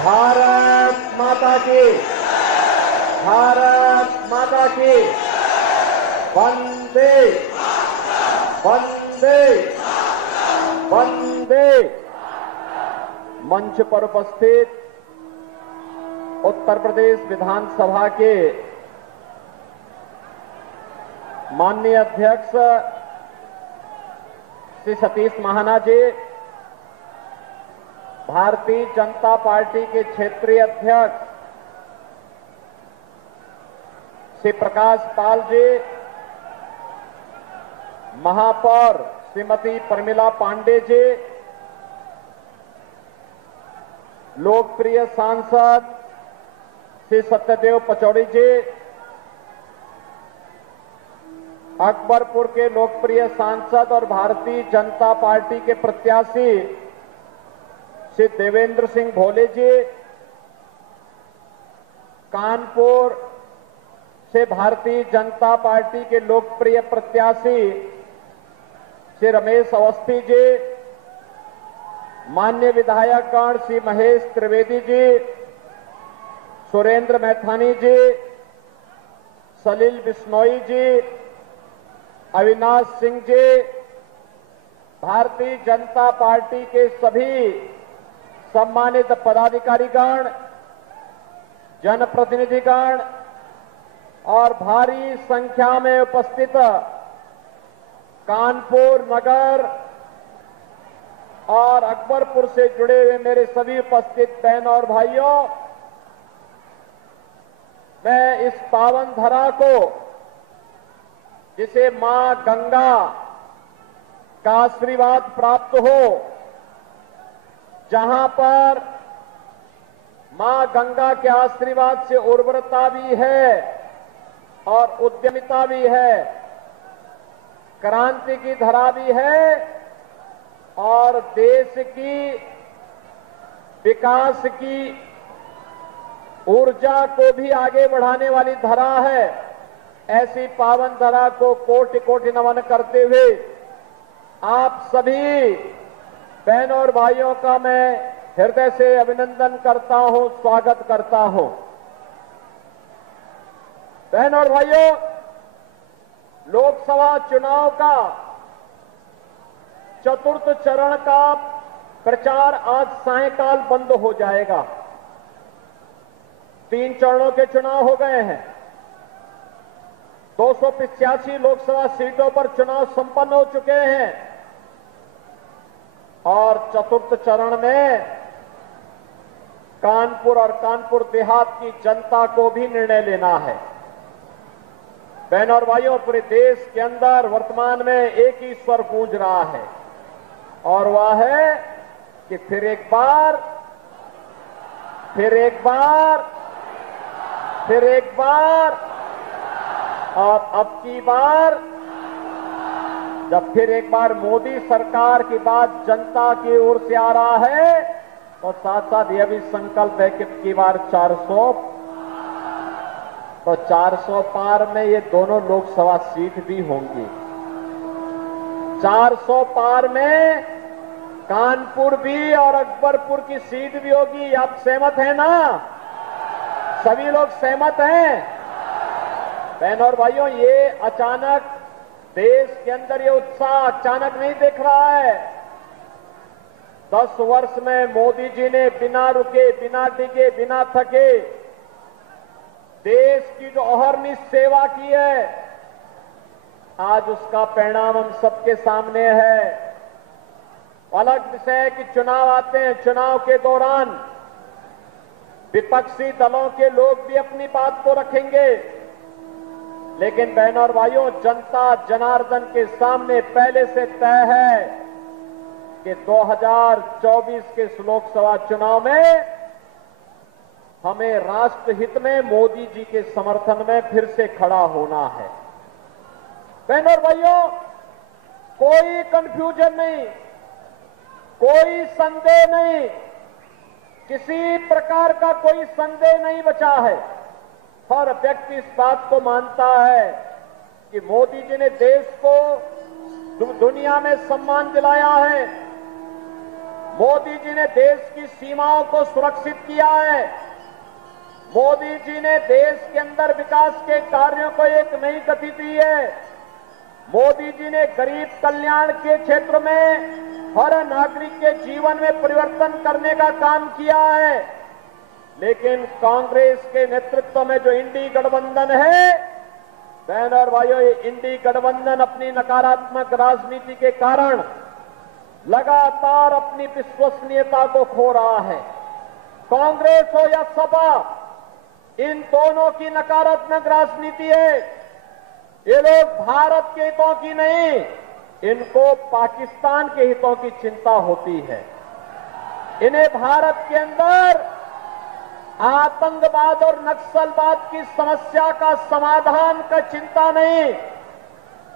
भारत माता की, भारत माता की, वंदे वंदे वंदे। मंच पर उपस्थित उत्तर प्रदेश विधानसभा के माननीय अध्यक्ष श्री सतीश महाना जी, भारतीय जनता पार्टी के क्षेत्रीय अध्यक्ष श्री प्रकाश पाल जी, महापौर श्रीमती प्रमिला पांडे जी, लोकप्रिय सांसद श्री सत्यदेव पचौड़ी जी, अकबरपुर के लोकप्रिय सांसद और भारतीय जनता पार्टी के प्रत्याशी श्री देवेंद्र सिंह भोले जी, कानपुर से भारतीय जनता पार्टी के लोकप्रिय प्रत्याशी श्री रमेश अवस्थी जी, माननीय विधायकगण श्री महेश त्रिवेदी जी, सुरेंद्र मैथानी जी, सलील बिश्नोई जी, अविनाश सिंह जी, भारतीय जनता पार्टी के सभी सम्मानित पदाधिकारीगण, जनप्रतिनिधिगण और भारी संख्या में उपस्थित कानपुर नगर और अकबरपुर से जुड़े हुए मेरे सभी उपस्थित बहन और भाइयों, मैं इस पावन धरा को, जिसे मां गंगा का आशीर्वाद प्राप्त हो, जहां पर मां गंगा के आशीर्वाद से उर्वरता भी है और उद्यमिता भी है, क्रांति की धरा भी है और देश की विकास की ऊर्जा को भी आगे बढ़ाने वाली धरा है। ऐसी पावन धरा को कोटि कोटि नमन करते हुए आप सभी बहनों और भाइयों का मैं हृदय से अभिनंदन करता हूं, स्वागत करता हूं। बहनों और भाइयों, लोकसभा चुनाव का चतुर्थ चरण का प्रचार आज सायंकाल बंद हो जाएगा। 3 चरणों के चुनाव हो गए हैं। 285 लोकसभा सीटों पर चुनाव संपन्न हो चुके हैं और चतुर्थ चरण में कानपुर और कानपुर देहात की जनता को भी निर्णय लेना है। बहनों और भाइयों, पूरे देश के अंदर वर्तमान में एक ही स्वर गूंज रहा है और वह है कि फिर एक बार, फिर एक बार, फिर एक बार और अब की बार, जब फिर एक बार मोदी सरकार की बात जनता की ओर से आ रहा है तो साथ साथ यह भी संकल्प है कि अब की बार 400 पार में ये दोनों लोकसभा सीट भी होंगी। 400 पार में कानपुर भी और अकबरपुर की सीट भी होगी। आप सहमत हैं ना? सभी लोग सहमत हैं? बहनों और भाइयों, ये अचानक देश के अंदर ये उत्साह अचानक नहीं दिख रहा है। 10 वर्ष में मोदी जी ने बिना रुके, बिना डिगे, बिना थके देश की जो अहर्निश सेवा की है, आज उसका परिणाम हम सबके सामने है। अलग विषय है कि चुनाव आते हैं, चुनाव के दौरान विपक्षी दलों के लोग भी अपनी बात को रखेंगे, लेकिन बहनों और भाइयों, जनता जनार्दन के सामने पहले से तय है कि 2024 के लोकसभा चुनाव में हमें राष्ट्रहित में मोदी जी के समर्थन में फिर से खड़ा होना है। बहनों और भाइयों, कोई कंफ्यूजन नहीं, कोई संदेह नहीं, किसी प्रकार का कोई संदेह नहीं बचा है। हर व्यक्ति इस बात को मानता है कि मोदी जी ने देश को दुनिया में सम्मान दिलाया है। मोदी जी ने देश की सीमाओं को सुरक्षित किया है। मोदी जी ने देश के अंदर विकास के कार्यों को एक नई गति दी है। मोदी जी ने गरीब कल्याण के क्षेत्र में हर नागरिक के जीवन में परिवर्तन करने का काम किया है। लेकिन कांग्रेस के नेतृत्व में जो इंडी गठबंधन है, बहन और भाइयों, ये इंडी गठबंधन अपनी नकारात्मक राजनीति के कारण लगातार अपनी विश्वसनीयता को खो रहा है। कांग्रेस हो या सपा, इन दोनों की नकारात्मक राजनीति है। ये लोग भारत के हितों की नहीं, इनको पाकिस्तान के हितों की चिंता होती है। इन्हें भारत के अंदर आतंकवाद और नक्सलवाद की समस्या का समाधान का चिंता नहीं,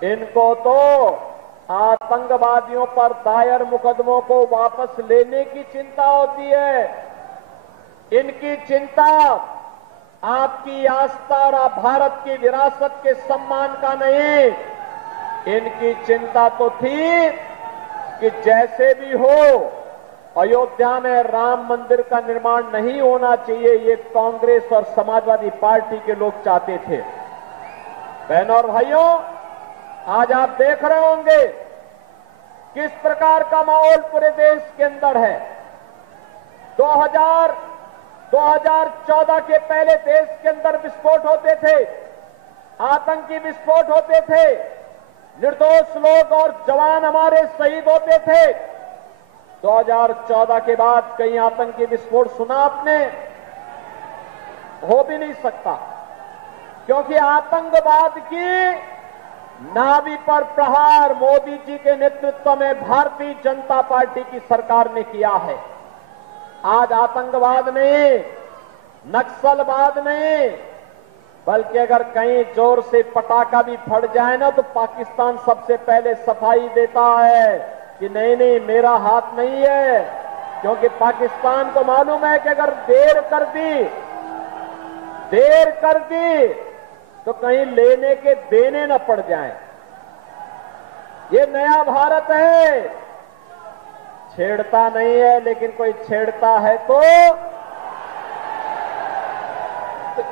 इनको तो आतंकवादियों पर दायर मुकदमों को वापस लेने की चिंता होती है। इनकी चिंता आपकी आस्था और भारत की विरासत के सम्मान का नहीं, इनकी चिंता तो थी कि जैसे भी हो अयोध्या में राम मंदिर का निर्माण नहीं होना चाहिए, ये कांग्रेस और समाजवादी पार्टी के लोग चाहते थे। बहनों और भाइयों, आज आप देख रहे होंगे किस प्रकार का माहौल पूरे देश के अंदर है। 2014 के पहले देश के अंदर विस्फोट होते थे, आतंकी विस्फोट होते थे, निर्दोष लोग और जवान हमारे शहीद होते थे। 2014 के बाद कहीं आतंकी विस्फोट सुना आपने? हो भी नहीं सकता, क्योंकि आतंकवाद की नाभि पर प्रहार मोदी जी के नेतृत्व में भारतीय जनता पार्टी की सरकार ने किया है। आज आतंकवाद नहीं, नक्सलवाद नहीं, बल्कि अगर कहीं जोर से पटाखा भी फट जाए ना, तो पाकिस्तान सबसे पहले सफाई देता है कि नहीं नहीं, मेरा हाथ नहीं है, क्योंकि पाकिस्तान को मालूम है कि अगर देर कर दी तो कहीं लेने के देने न पड़ जाएं। ये नया भारत है, छेड़ता नहीं है, लेकिन कोई छेड़ता है तो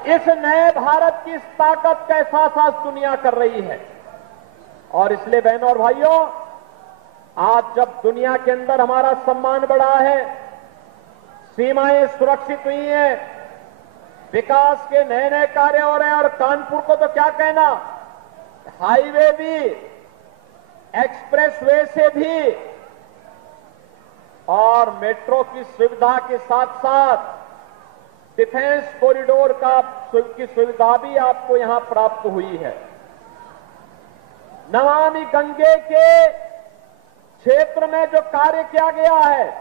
इस नए भारत की इस ताकत का एहसास आज दुनिया कर रही है। और इसलिए बहनों और भाइयों, आज जब दुनिया के अंदर हमारा सम्मान बढ़ा है, सीमाएं सुरक्षित हुई हैं, विकास के नए नए कार्य हो रहे हैं, और कानपुर को तो क्या कहना, हाईवे भी, एक्सप्रेसवे से भी और मेट्रो की सुविधा के साथ साथ डिफेंस कॉरिडोर की सुविधा भी आपको यहां प्राप्त हुई है। नमामि गंगे के क्षेत्र में जो कार्य किया गया है,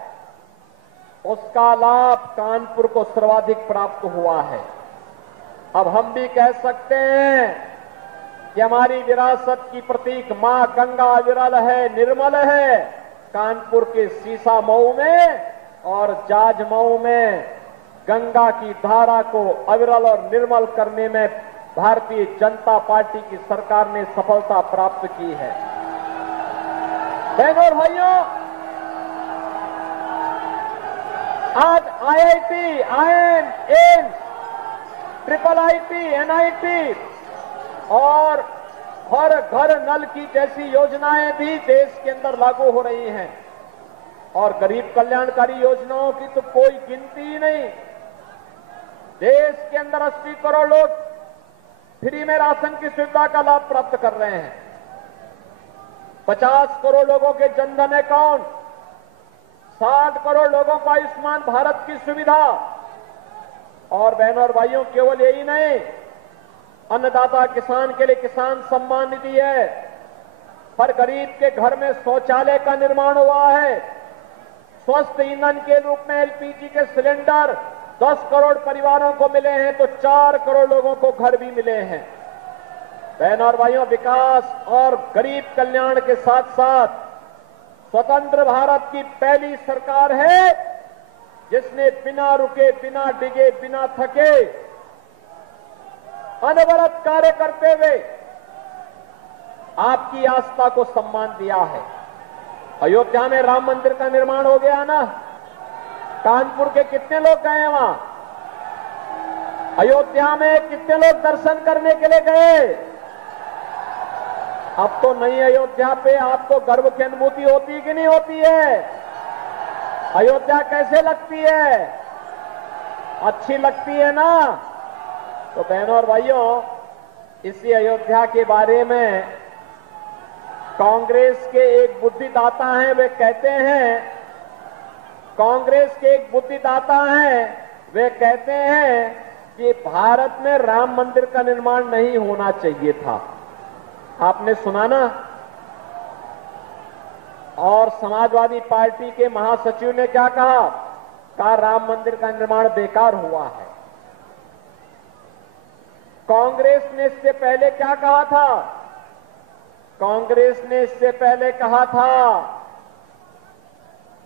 उसका लाभ कानपुर को सर्वाधिक प्राप्त हुआ है। अब हम भी कह सकते हैं कि हमारी विरासत की प्रतीक मां गंगा अविरल है, निर्मल है। कानपुर के सीसा मऊ में और जाज मऊ में गंगा की धारा को अविरल और निर्मल करने में भारतीय जनता पार्टी की सरकार ने सफलता प्राप्त की है। बहनों और भाइयों, आज IIT, IIM, AIIMS, IIIT, NIT और हर घर नल की जैसी योजनाएं भी देश के अंदर लागू हो रही हैं। और गरीब कल्याणकारी योजनाओं की तो कोई गिनती ही नहीं। देश के अंदर 80 करोड़ लोग फ्री में राशन की सुविधा का लाभ प्राप्त कर रहे हैं। 50 करोड़ लोगों के जनधन अकाउंट, 60 करोड़ लोगों को आयुष्मान भारत की सुविधा। और बहनों और भाइयों, केवल यही नहीं, अन्नदाता किसान के लिए किसान सम्मान निधि है, हर गरीब के घर में शौचालय का निर्माण हुआ है, स्वस्थ ईंधन के रूप में LPG के सिलेंडर 10 करोड़ परिवारों को मिले हैं, तो 4 करोड़ लोगों को घर भी मिले हैं। बहनों और भाइयों, विकास और गरीब कल्याण के साथ साथ स्वतंत्र भारत की पहली सरकार है जिसने बिना रुके, बिना डिगे, बिना थके, अनवरत कार्य करते हुए आपकी आस्था को सम्मान दिया है। अयोध्या में राम मंदिर का निर्माण हो गया ना। कानपुर के कितने लोग गए हैं वहां? अयोध्या में कितने लोग दर्शन करने के लिए गए? अब तो नई अयोध्या पे आपको गर्व की अनुभूति होती कि नहीं होती है? अयोध्या कैसे लगती है? अच्छी लगती है ना? तो बहनों और भाइयों, इसी अयोध्या के बारे में कांग्रेस के एक बुद्धिदाता हैं, वे कहते हैं, कांग्रेस के एक बुद्धिदाता हैं, वे कहते हैं कि भारत में राम मंदिर का निर्माण नहीं होना चाहिए था। आपने सुना ना? और समाजवादी पार्टी के महासचिव ने क्या कहा? कहा राम मंदिर का निर्माण बेकार हुआ है। कांग्रेस ने इससे पहले क्या कहा था? कांग्रेस ने इससे पहले कहा था,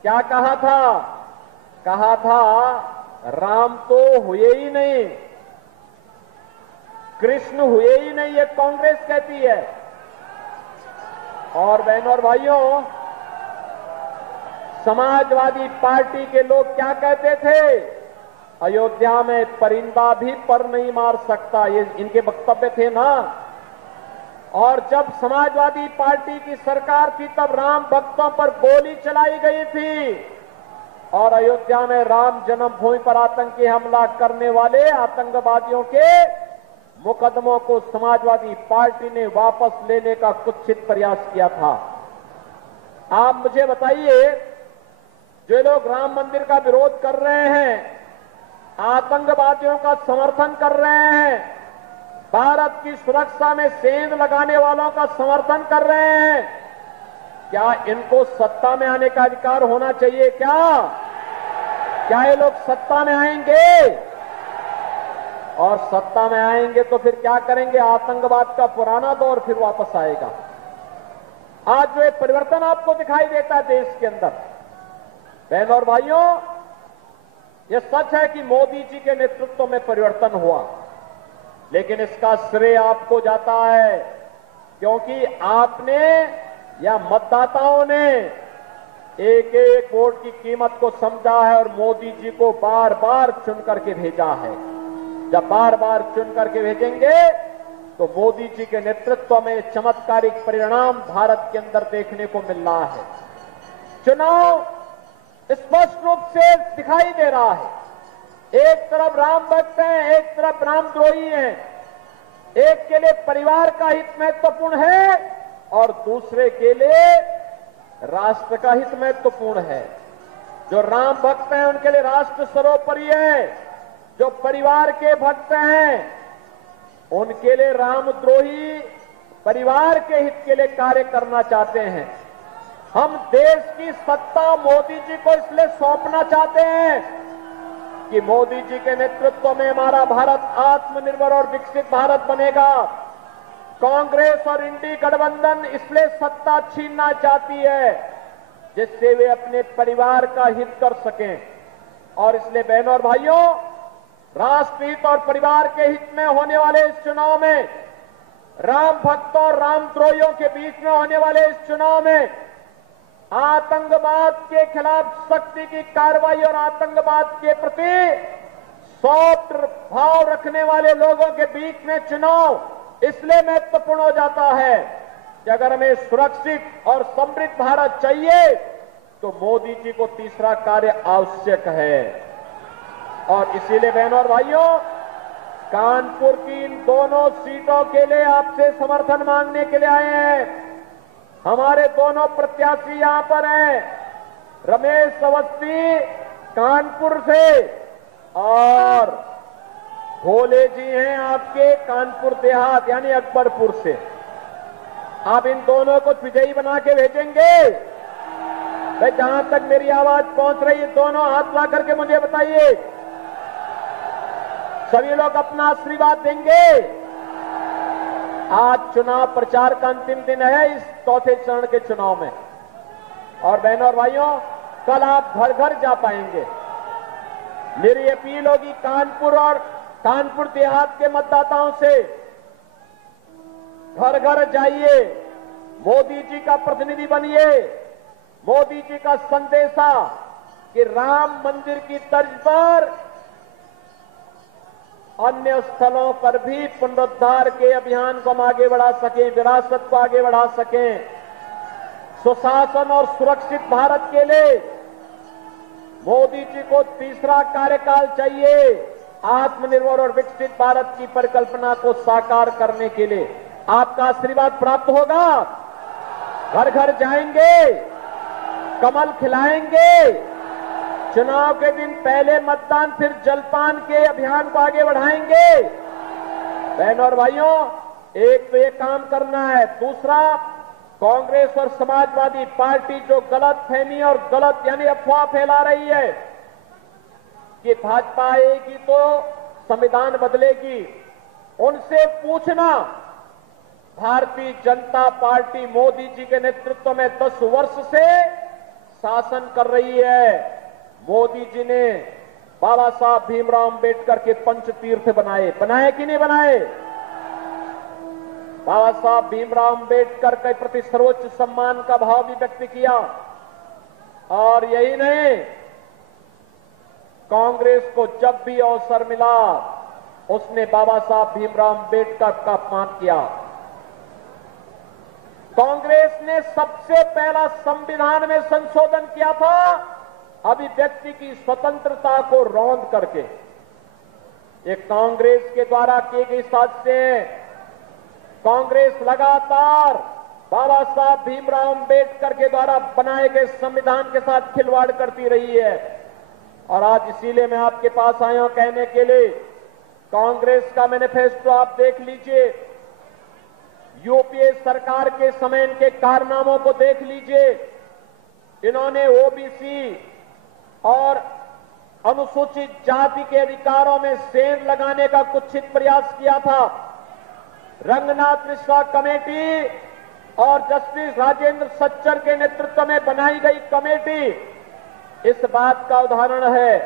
क्या कहा था? कहा था राम तो हुए ही नहीं, कृष्ण हुए ही नहीं, ये कांग्रेस कहती है। और बहनों और भाइयों, समाजवादी पार्टी के लोग क्या कहते थे? अयोध्या में परिंदा भी पर नहीं मार सकता, ये इनके वक्तव्य थे ना। और जब समाजवादी पार्टी की सरकार थी तब राम भक्तों पर गोली चलाई गई थी और अयोध्या में राम जन्मभूमि पर आतंकी हमला करने वाले आतंकवादियों के मुकदमों को समाजवादी पार्टी ने वापस लेने का कुत्सित प्रयास किया था। आप मुझे बताइए, जो लोग राम मंदिर का विरोध कर रहे हैं, आतंकवादियों का समर्थन कर रहे हैं, भारत की सुरक्षा में सेंध लगाने वालों का समर्थन कर रहे हैं, क्या इनको सत्ता में आने का अधिकार होना चाहिए? क्या ये लोग सत्ता में आएंगे? और सत्ता में आएंगे तो फिर क्या करेंगे? आतंकवाद का पुराना दौर फिर वापस आएगा। आज जो एक परिवर्तन आपको दिखाई देता है देश के अंदर, बहनों और भाइयों, यह सच है कि मोदी जी के नेतृत्व में परिवर्तन हुआ, लेकिन इसका श्रेय आपको जाता है क्योंकि आपने या मतदाताओं ने एक एक वोट की कीमत को समझा है और मोदी जी को बार बार चुन करके भेजा है। जब बार बार चुन करके भेजेंगे तो मोदी जी के नेतृत्व में चमत्कारिक परिणाम भारत के अंदर देखने को मिल रहा है। चुनाव स्पष्ट रूप से दिखाई दे रहा है। एक तरफ राम भक्त हैं, एक तरफ रामद्रोही हैं। एक के लिए परिवार का हित महत्वपूर्ण है और दूसरे के लिए राष्ट्र का हित महत्वपूर्ण है। जो राम भक्त हैं उनके लिए राष्ट्र सर्वोपरि है, जो परिवार के भक्त हैं उनके लिए रामद्रोही परिवार के हित के लिए कार्य करना चाहते हैं। हम देश की सत्ता मोदी जी को इसलिए सौंपना चाहते हैं कि मोदी जी के नेतृत्व में हमारा भारत आत्मनिर्भर और विकसित भारत बनेगा। कांग्रेस और इंडी गठबंधन इसलिए सत्ता छीनना चाहती है जिससे वे अपने परिवार का हित कर सकें। और इसलिए बहनों और भाइयों, राष्ट्रहित और परिवार के हित में होने वाले इस चुनाव में, राम भक्तों और रामद्रोहियों के बीच में होने वाले इस चुनाव में आतंकवाद के खिलाफ सख्ती की कार्रवाई और आतंकवाद के प्रति सॉफ्ट भाव रखने वाले लोगों के बीच में चुनाव इसलिए महत्वपूर्ण हो जाता है कि अगर हमें सुरक्षित और समृद्ध भारत चाहिए तो मोदी जी को तीसरा कार्य आवश्यक है। और इसीलिए बहनों और भाइयों, कानपुर की इन दोनों सीटों के लिए आपसे समर्थन मांगने के लिए आए हैं। हमारे दोनों प्रत्याशी यहां पर हैं, रमेश अवस्थी कानपुर से और भोले जी हैं आपके कानपुर देहात यानी अकबरपुर से। आप इन दोनों को विजयी बना के भेजेंगे? भाई जहां तक मेरी आवाज पहुंच रही है, दोनों हाथ ला करके मुझे बताइए। सभी लोग अपना आशीर्वाद देंगे। आज चुनाव प्रचार का अंतिम दिन है इस चौथे चरण के चुनाव में। और बहनों और भाइयों, कल आप घर घर जा पाएंगे। मेरी अपील होगी कानपुर और कानपुर देहात के मतदाताओं से, घर घर जाइए, मोदी जी का प्रतिनिधि बनिए, मोदी जी का संदेशा कि राम मंदिर की तर्ज पर अन्य स्थलों पर भी पुनरुद्धार के अभियान को हम आगे बढ़ा सकें, विरासत को आगे बढ़ा सकें, सुशासन और सुरक्षित भारत के लिए मोदी जी को तीसरा कार्यकाल चाहिए। आत्मनिर्भर और विकसित भारत की परिकल्पना को साकार करने के लिए आपका आशीर्वाद प्राप्त होगा। घर घर जाएंगे, कमल खिलाएंगे, चुनाव के दिन पहले मतदान फिर जलपान के अभियान को आगे बढ़ाएंगे। बहनों और भाइयों, एक तो ये काम करना है, दूसरा कांग्रेस और समाजवादी पार्टी जो गलत फहमी और गलत यानी अफवाह फैला रही है कि भाजपा आएगी तो संविधान बदलेगी, उनसे पूछना। भारतीय जनता पार्टी मोदी जी के नेतृत्व में 10 वर्ष से शासन कर रही है। मोदी जी ने बाबा साहब भीमराव अंबेडकर के पंचतीर्थ बनाए कि नहीं बनाए? बाबा साहब भीमराव अंबेडकर के प्रति सर्वोच्च सम्मान का भाव भी व्यक्त किया। और यही नहीं, कांग्रेस को जब भी अवसर मिला उसने बाबा साहब भीमराव अंबेडकर का अपमान किया। कांग्रेस ने सबसे पहला संविधान में संशोधन किया था अभिव्यक्ति की स्वतंत्रता को रौंद करके। ये कांग्रेस के द्वारा किए गए साजिशें हैं। कांग्रेस लगातार बाबा साहब भीमराव अंबेडकर के द्वारा बनाए गए संविधान के साथ खिलवाड़ करती रही है। और आज इसीलिए मैं आपके पास आया हूं कहने के लिए, कांग्रेस का मैनिफेस्टो आप देख लीजिए, यूपीए सरकार के समय इनके कारनामों को देख लीजिए। इन्होंने ओबीसी और अनुसूचित जाति के अधिकारों में सेंध लगाने का कुत्सित प्रयास किया था। रंगनाथ मिश्रा कमेटी और जस्टिस राजेंद्र सच्चर के नेतृत्व में बनाई गई कमेटी इस बात का उदाहरण है।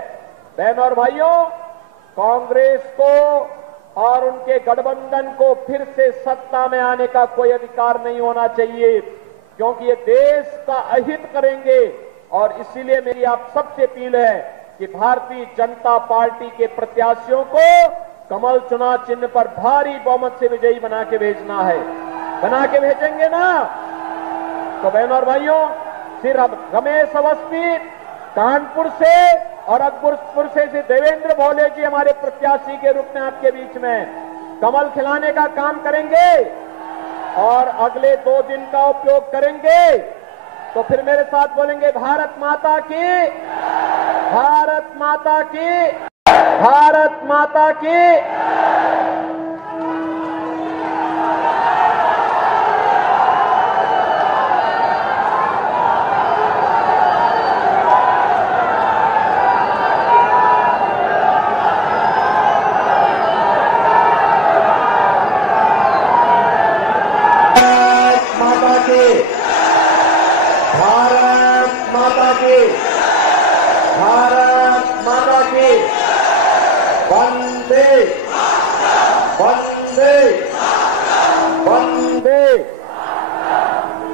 बहनों और भाइयों, कांग्रेस को और उनके गठबंधन को फिर से सत्ता में आने का कोई अधिकार नहीं होना चाहिए, क्योंकि ये देश का अहित करेंगे। और इसीलिए मेरी आप सबसे अपील है कि भारतीय जनता पार्टी के प्रत्याशियों को कमल चुनाव चिन्ह पर भारी बहुमत से विजयी बना के भेजना है। बना के भेजेंगे ना? तो बहनों और भाइयों, फिर अब रमेश अवस्थी कानपुर से और अकबरपुर से देवेंद्र भोले जी हमारे प्रत्याशी के रूप में आपके बीच में कमल खिलाने का काम करेंगे और अगले 2 दिन का उपयोग करेंगे। तो फिर मेरे साथ बोलेंगे, भारत माता की, भारत माता की, भारत माता की। वंदे वंदे वंदे।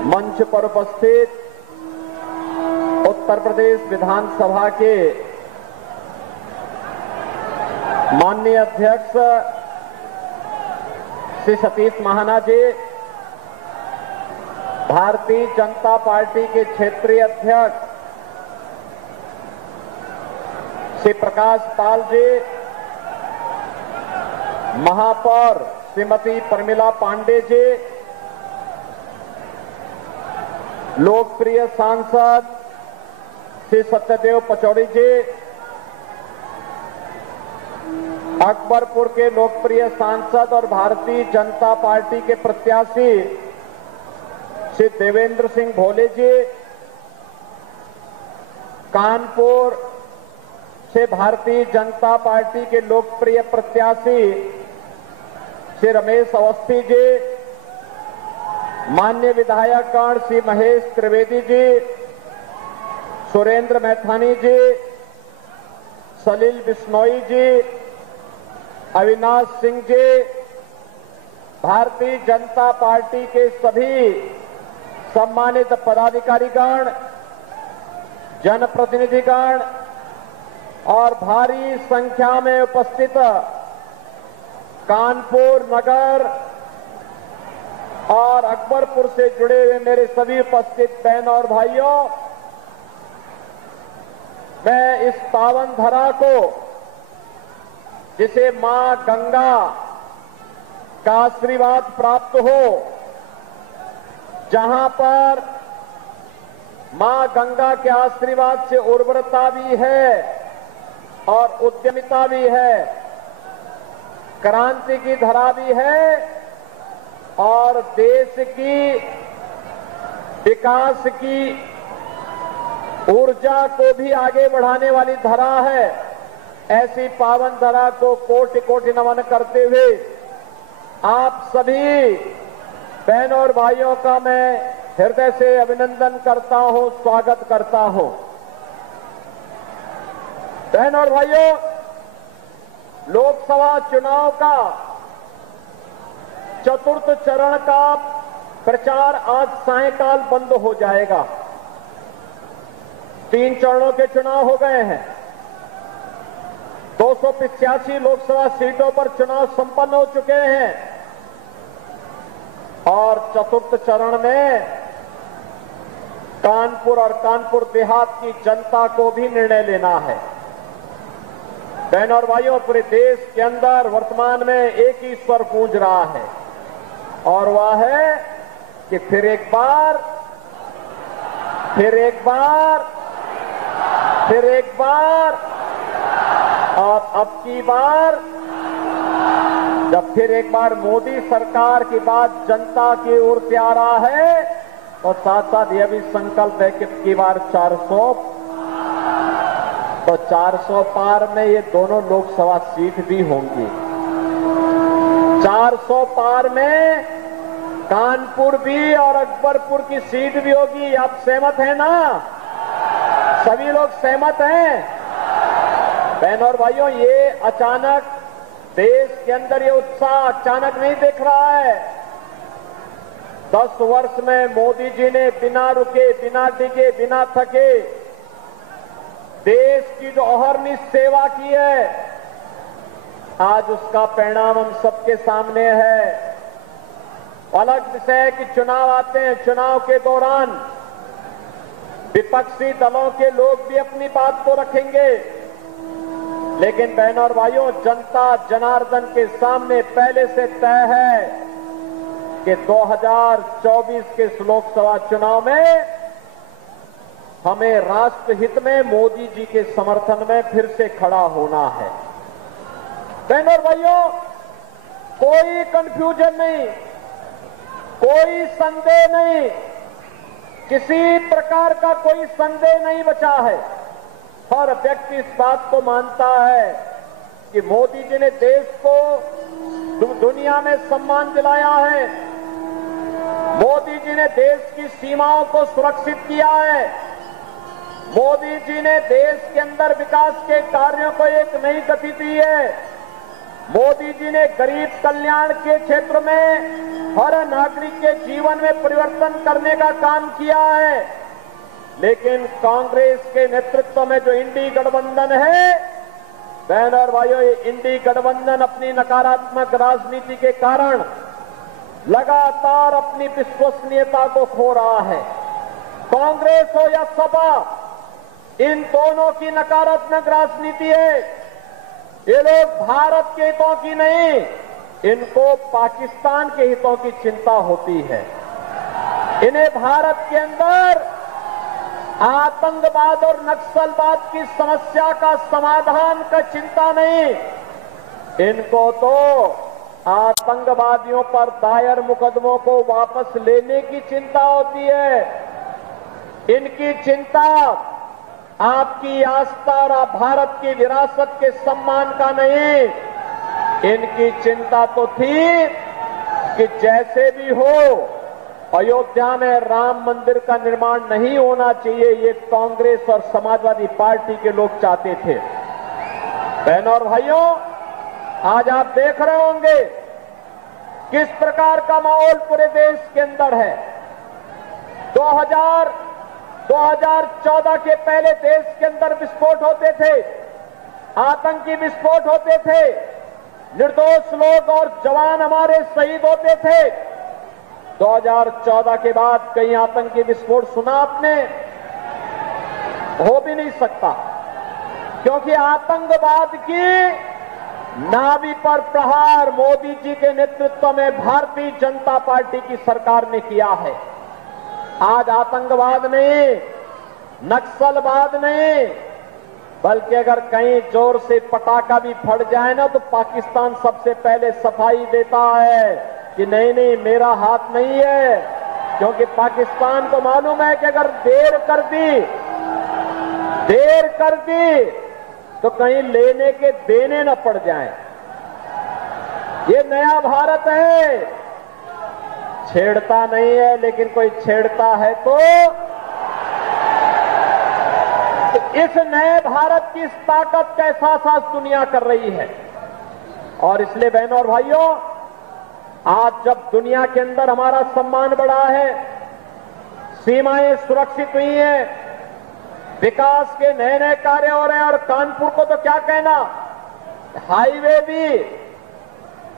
मंच पर उपस्थित उत्तर प्रदेश विधानसभा के माननीय अध्यक्ष श्री सतीश महाना जी, भारतीय जनता पार्टी के क्षेत्रीय अध्यक्ष श्री प्रकाश पाल जी, महापौर श्रीमती प्रमिला पांडे जी, लोकप्रिय सांसद श्री सत्यदेव पचौड़ी जी, अकबरपुर के लोकप्रिय सांसद और भारतीय जनता पार्टी के प्रत्याशी श्री देवेंद्र सिंह भोले जी, कानपुर से भारतीय जनता पार्टी के लोकप्रिय प्रत्याशी श्री रमेश अवस्थी जी, माननीय विधायकगण श्री महेश त्रिवेदी जी, सुरेंद्र मैथानी जी, सलील बिश्नोई जी, अविनाश सिंह जी, भारतीय जनता पार्टी के सभी सम्मानित पदाधिकारीगण, जनप्रतिनिधिगण और भारी संख्या में उपस्थित कानपुर नगर और अकबरपुर से जुड़े हुए मेरे सभी उपस्थित बहन और भाइयों, मैं इस पावन धरा को, जिसे मां गंगा का आशीर्वाद प्राप्त हो, जहां पर मां गंगा के आशीर्वाद से उर्वरता भी है और उद्यमिता भी है, क्रांति की धरा भी है और देश की विकास की ऊर्जा को भी आगे बढ़ाने वाली धरा है। ऐसी पावन धरा को कोटि कोटि नमन करते हुए आप सभी बहनों और भाइयों का मैं हृदय से अभिनंदन करता हूं, स्वागत करता हूं। बहनों और भाइयों, लोकसभा चुनाव का चतुर्थ चरण का प्रचार आज सायंकाल बंद हो जाएगा। 3 चरणों के चुनाव हो गए हैं। 285 लोकसभा सीटों पर चुनाव संपन्न हो चुके हैं और चतुर्थ चरण में कानपुर और कानपुर देहात की जनता को भी निर्णय लेना है। बहनों और भाइयों, पूरे देश के अंदर वर्तमान में एक ही स्वर गूंज रहा है और वह है कि फिर एक बार और अब की बार जब फिर एक बार मोदी सरकार की बात जनता की ओर से आ रहा है और साथ साथ यह भी संकल्प है कि अब की बार 400, तो 400 पार में ये दोनों लोकसभा सीट भी होंगी। 400 पार में कानपुर भी और अकबरपुर की सीट भी होगी। आप सहमत हैं ना? सभी लोग सहमत हैं? बहनों और भाइयों, ये अचानक देश के अंदर ये उत्साह अचानक नहीं दिख रहा है। 10 वर्ष में मोदी जी ने बिना रुके, बिना डिगे, बिना थके देश की जो अहर्निश सेवा की है, आज उसका परिणाम हम सबके सामने है। अलग विषय है कि चुनाव आते हैं, चुनाव के दौरान विपक्षी दलों के लोग भी अपनी बात को रखेंगे, लेकिन बहनों और भाइयों, जनता जनार्दन के सामने पहले से तय है कि 2024 के इस लोकसभा चुनाव में हमें राष्ट्रहित में मोदी जी के समर्थन में फिर से खड़ा होना है। बहनों और भाइयों, कोई कंफ्यूजन नहीं, कोई संदेह नहीं, किसी प्रकार का कोई संदेह नहीं बचा है। हर व्यक्ति इस बात को मानता है कि मोदी जी ने देश को दुनिया में सम्मान दिलाया है, मोदी जी ने देश की सीमाओं को सुरक्षित किया है, मोदी जी ने देश के अंदर विकास के कार्यों को एक नई गति दी है, मोदी जी ने गरीब कल्याण के क्षेत्र में हर नागरिक के जीवन में परिवर्तन करने का काम किया है। लेकिन कांग्रेस के नेतृत्व में जो इंडी गठबंधन है, बहनों और भाइयों, ये इंडी गठबंधन अपनी नकारात्मक राजनीति के कारण लगातार अपनी विश्वसनीयता को खो रहा है। कांग्रेस हो या सपा, इन दोनों की नकारात्मक राजनीति है। ये लोग भारत के हितों की नहीं, इनको पाकिस्तान के हितों की चिंता होती है। इन्हें भारत के अंदर आतंकवाद और नक्सलवाद की समस्या का समाधान का चिंता नहीं, इनको तो आतंकवादियों पर दायर मुकदमों को वापस लेने की चिंता होती है। इनकी चिंता आपकी आस्था और भारत की विरासत के सम्मान का नहीं, इनकी चिंता तो थी कि जैसे भी हो अयोध्या में राम मंदिर का निर्माण नहीं होना चाहिए, ये कांग्रेस और समाजवादी पार्टी के लोग चाहते थे। बहनों और भाइयों, आज आप देख रहे होंगे किस प्रकार का माहौल पूरे देश के अंदर है। 2014 के पहले देश के अंदर विस्फोट होते थे, आतंकी विस्फोट होते थे, निर्दोष लोग और जवान हमारे शहीद होते थे। 2014 के बाद कहीं आतंकी विस्फोट सुना आपने? हो भी नहीं सकता, क्योंकि आतंकवाद की नाभि पर प्रहार मोदी जी के नेतृत्व में भारतीय जनता पार्टी की सरकार ने किया है। आज आतंकवाद नहीं, नक्सलवाद नहीं, बल्कि अगर कहीं जोर से पटाखा भी फट जाए ना तो पाकिस्तान सबसे पहले सफाई देता है कि नहीं नहीं मेरा हाथ नहीं है, क्योंकि पाकिस्तान को मालूम है कि अगर देर कर दी तो कहीं लेने के देने न पड़ जाए। ये नया भारत है, छेड़ता नहीं है, लेकिन कोई छेड़ता है तो इस नए भारत की इस ताकत का एहसास आज दुनिया कर रही है। और इसलिए बहनों और भाइयों, आज जब दुनिया के अंदर हमारा सम्मान बढ़ा है, सीमाएं सुरक्षित हुई हैं, विकास के नए नए कार्य हो रहे हैं, और कानपुर को तो क्या कहना, हाईवे भी,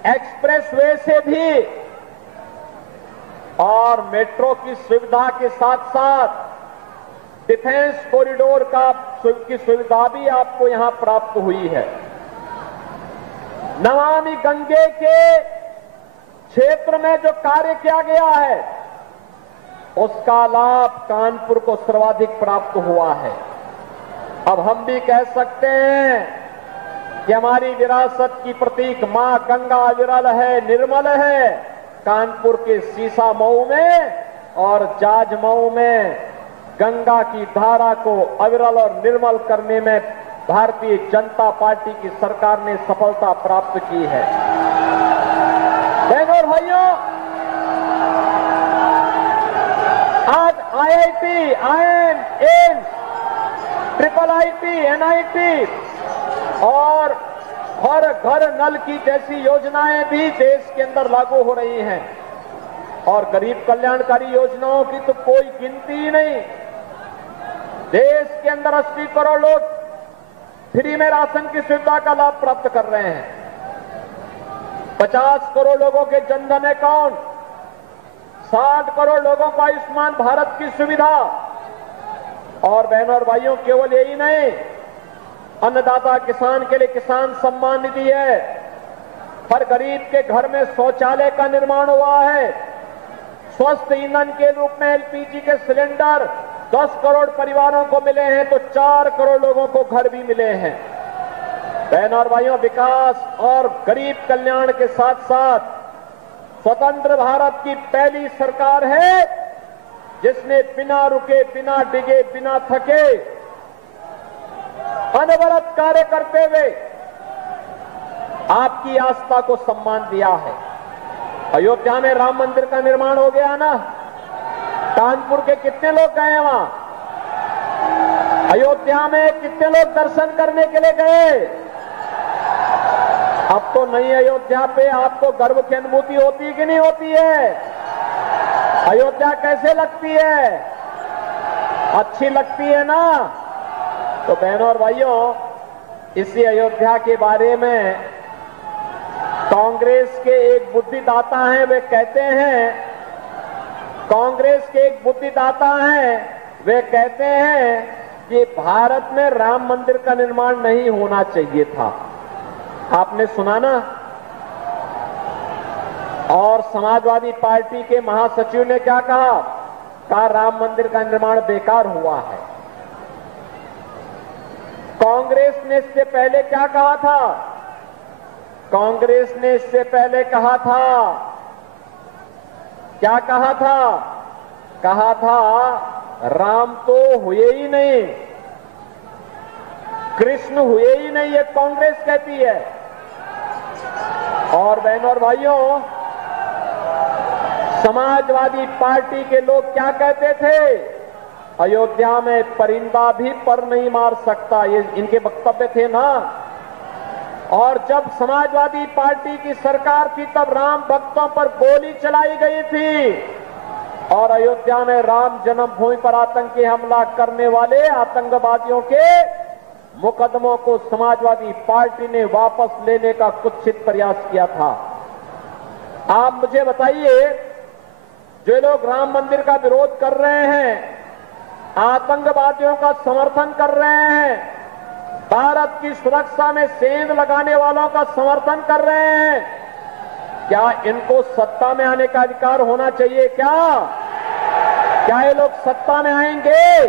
एक्सप्रेसवे से भी और मेट्रो की सुविधा के साथ साथ डिफेंस कॉरिडोर की सुविधा भी आपको यहां प्राप्त हुई है। नमामि गंगे के क्षेत्र में जो कार्य किया गया है उसका लाभ कानपुर को सर्वाधिक प्राप्त हुआ है। अब हम भी कह सकते हैं कि हमारी विरासत की प्रतीक मां गंगा अविरल है, निर्मल है। कानपुर के सीसा मऊ में और जाज मऊ में गंगा की धारा को अविरल और निर्मल करने में भारतीय जनता पार्टी की सरकार ने सफलता प्राप्त की है। बहनों और भाइयों, आज IIT, IIM, AIIMS, triple IT, NIT और हर घर नल की जैसी योजनाएं भी देश के अंदर लागू हो रही हैं। और गरीब कल्याणकारी योजनाओं की तो कोई गिनती ही नहीं। देश के अंदर 80 करोड़ लोग फ्री में राशन की सुविधा का लाभ प्राप्त कर रहे हैं। 50 करोड़ लोगों के जनधन अकाउंट, 60 करोड़ लोगों को आयुष्मान भारत की सुविधा। और बहनों और भाइयों, केवल यही नहीं, अन्नदाता किसान के लिए किसान सम्मान निधि है, हर गरीब के घर में शौचालय का निर्माण हुआ है, स्वस्थ ईंधन के रूप में एलपीजी के सिलेंडर 10 करोड़ परिवारों को मिले हैं, तो 4 करोड़ लोगों को घर भी मिले हैं। बहनों और भाइयों, विकास और गरीब कल्याण के साथ साथ स्वतंत्र भारत की पहली सरकार है जिसने बिना रुके, बिना डिगे, बिना थके, अनवरत कार्य करते हुए आपकी आस्था को सम्मान दिया है। अयोध्या में राम मंदिर का निर्माण हो गया ना, कानपुर के कितने लोग गए वहां? अयोध्या में कितने लोग दर्शन करने के लिए गए? अब तो नई अयोध्या पे आपको गर्व की अनुभूति होती है कि नहीं होती है? अयोध्या कैसे लगती है? अच्छी लगती है ना? तो बहनों और भाइयों, इसी अयोध्या के बारे में कांग्रेस के एक बुद्धिदाता हैं, वे कहते हैं, कांग्रेस के एक बुद्धिदाता हैं, वे कहते हैं कि भारत में राम मंदिर का निर्माण नहीं होना चाहिए था। आपने सुना ना? और समाजवादी पार्टी के महासचिव ने क्या कहा? कहा राम मंदिर का निर्माण बेकार हुआ है। कांग्रेस ने इससे पहले क्या कहा था? कांग्रेस ने इससे पहले कहा था, क्या कहा था? कहा था राम तो हुए ही नहीं, कृष्ण हुए ही नहीं, ये कांग्रेस कहती है। और बहनों और भाइयों, समाजवादी पार्टी के लोग क्या कहते थे? अयोध्या में परिंदा भी पर नहीं मार सकता, ये इनके वक्तव्य थे ना। और जब समाजवादी पार्टी की सरकार थी तब राम भक्तों पर गोली चलाई गई थी और अयोध्या में राम जन्मभूमि पर आतंकी हमला करने वाले आतंकवादियों के मुकदमों को समाजवादी पार्टी ने वापस लेने का कुत्सित प्रयास किया था। आप मुझे बताइए, जो लोग राम मंदिर का विरोध कर रहे हैं, आतंकवादियों का समर्थन कर रहे हैं, भारत की सुरक्षा में सेंध लगाने वालों का समर्थन कर रहे हैं, क्या इनको सत्ता में आने का अधिकार होना चाहिए? क्या ये लोग सत्ता में आएंगे?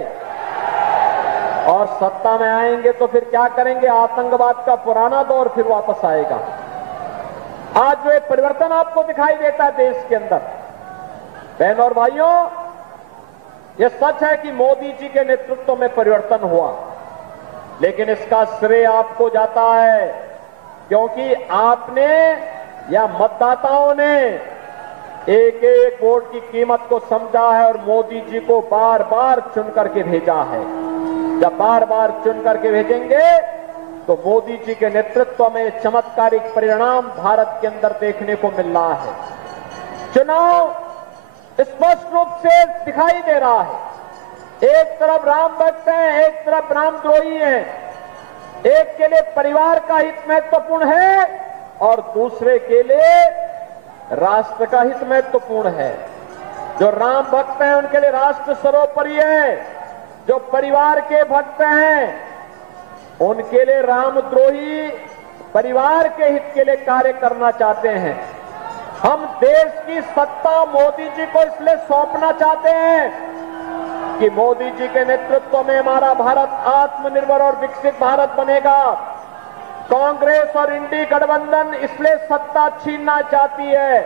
और सत्ता में आएंगे तो फिर क्या करेंगे? आतंकवाद का पुराना दौर फिर वापस आएगा। आज जो एक परिवर्तन आपको दिखाई देता है देश के अंदर, बहनों और भाइयों, यह सच है कि मोदी जी के नेतृत्व में परिवर्तन हुआ, लेकिन इसका श्रेय आपको जाता है क्योंकि आपने या मतदाताओं ने एक एक वोट की कीमत को समझा है और मोदी जी को बार बार चुन करके भेजा है। जब बार बार चुन करके भेजेंगे तो मोदी जी के नेतृत्व में चमत्कारिक परिणाम भारत के अंदर देखने को मिल रहा है। चुनाव स्पष्ट रूप से दिखाई दे रहा है। एक तरफ राम भक्त हैं, एक तरफ रामद्रोही हैं। एक के लिए परिवार का हित महत्वपूर्ण है और दूसरे के लिए राष्ट्र का हित महत्वपूर्ण है। जो राम भक्त हैं उनके लिए राष्ट्र सर्वोपरि है, जो परिवार के भक्त हैं उनके लिए रामद्रोही परिवार के हित के लिए कार्य करना चाहते हैं। हम देश की सत्ता मोदी जी को इसलिए सौंपना चाहते हैं कि मोदी जी के नेतृत्व में हमारा भारत आत्मनिर्भर और विकसित भारत बनेगा। कांग्रेस और इंडी गठबंधन इसलिए सत्ता छीनना चाहती है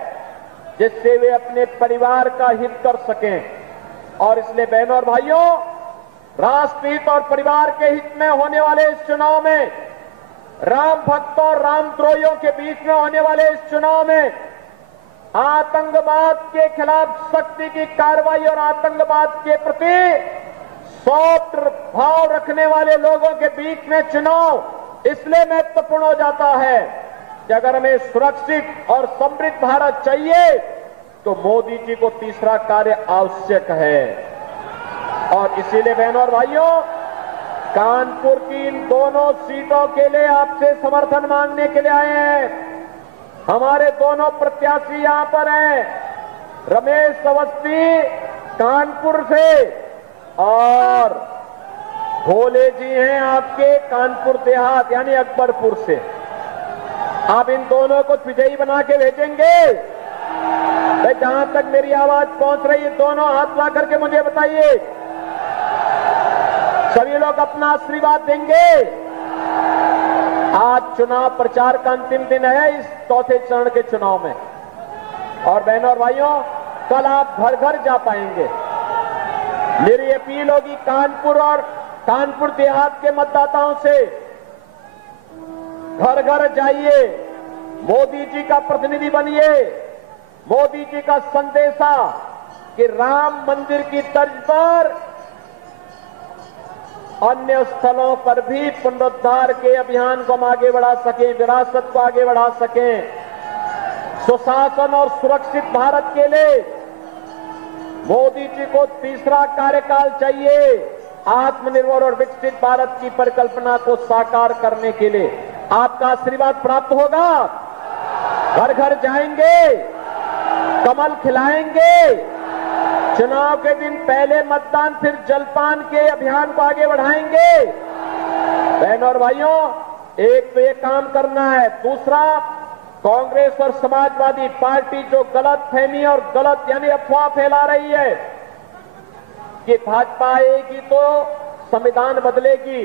जिससे वे अपने परिवार का हित कर सकें। और इसलिए बहनों और भाइयों, राष्ट्रहित और परिवार के हित में होने वाले इस चुनाव में, राम भक्तों और रामद्रोहियों के बीच में होने वाले इस चुनाव में आतंकवाद के खिलाफ शक्ति की कार्रवाई और आतंकवाद के प्रति सॉफ्ट भाव रखने वाले लोगों के बीच में चुनाव इसलिए महत्वपूर्ण हो जाता है कि अगर हमें सुरक्षित और समृद्ध भारत चाहिए तो मोदी जी को तीसरा कार्य आवश्यक है। और इसीलिए बहनों और भाइयों, कानपुर की इन दोनों सीटों के लिए आपसे समर्थन मांगने के लिए आए हैं। हमारे दोनों प्रत्याशी यहां पर हैं, रमेश अवस्थी कानपुर से और भोले जी हैं आपके कानपुर देहात यानी अकबरपुर से। आप इन दोनों को विजयी बना के भेजेंगे? जहां तक मेरी आवाज पहुंच रही है, दोनों हाथ ला करके मुझे बताइए। सभी लोग अपना आशीर्वाद देंगे। आज चुनाव प्रचार का अंतिम दिन है इस चौथे चरण के चुनाव में, और बहनों और भाइयों, कल आप घर घर जा पाएंगे। मेरी अपील होगी कानपुर और कानपुर देहात के मतदाताओं से, घर घर जाइए, मोदी जी का प्रतिनिधि बनिए। मोदी जी का संदेशा कि राम मंदिर की तर्ज पर अन्य स्थलों पर भी पुनरुद्धार के अभियान को हम आगे बढ़ा सकें, विरासत को आगे बढ़ा सकें, सुशासन और सुरक्षित भारत के लिए मोदी जी को तीसरा कार्यकाल चाहिए। आत्मनिर्भर और विकसित भारत की परिकल्पना को साकार करने के लिए आपका आशीर्वाद प्राप्त होगा। घर घर जाएंगे, कमल खिलाएंगे, चुनाव के दिन पहले मतदान फिर जलपान के अभियान को आगे बढ़ाएंगे। बहनों और भाइयों, एक तो ये काम करना है, दूसरा कांग्रेस और समाजवादी पार्टी जो गलत फहमी और गलत यानी अफवाह फैला रही है कि भाजपा आएगी तो संविधान बदलेगी,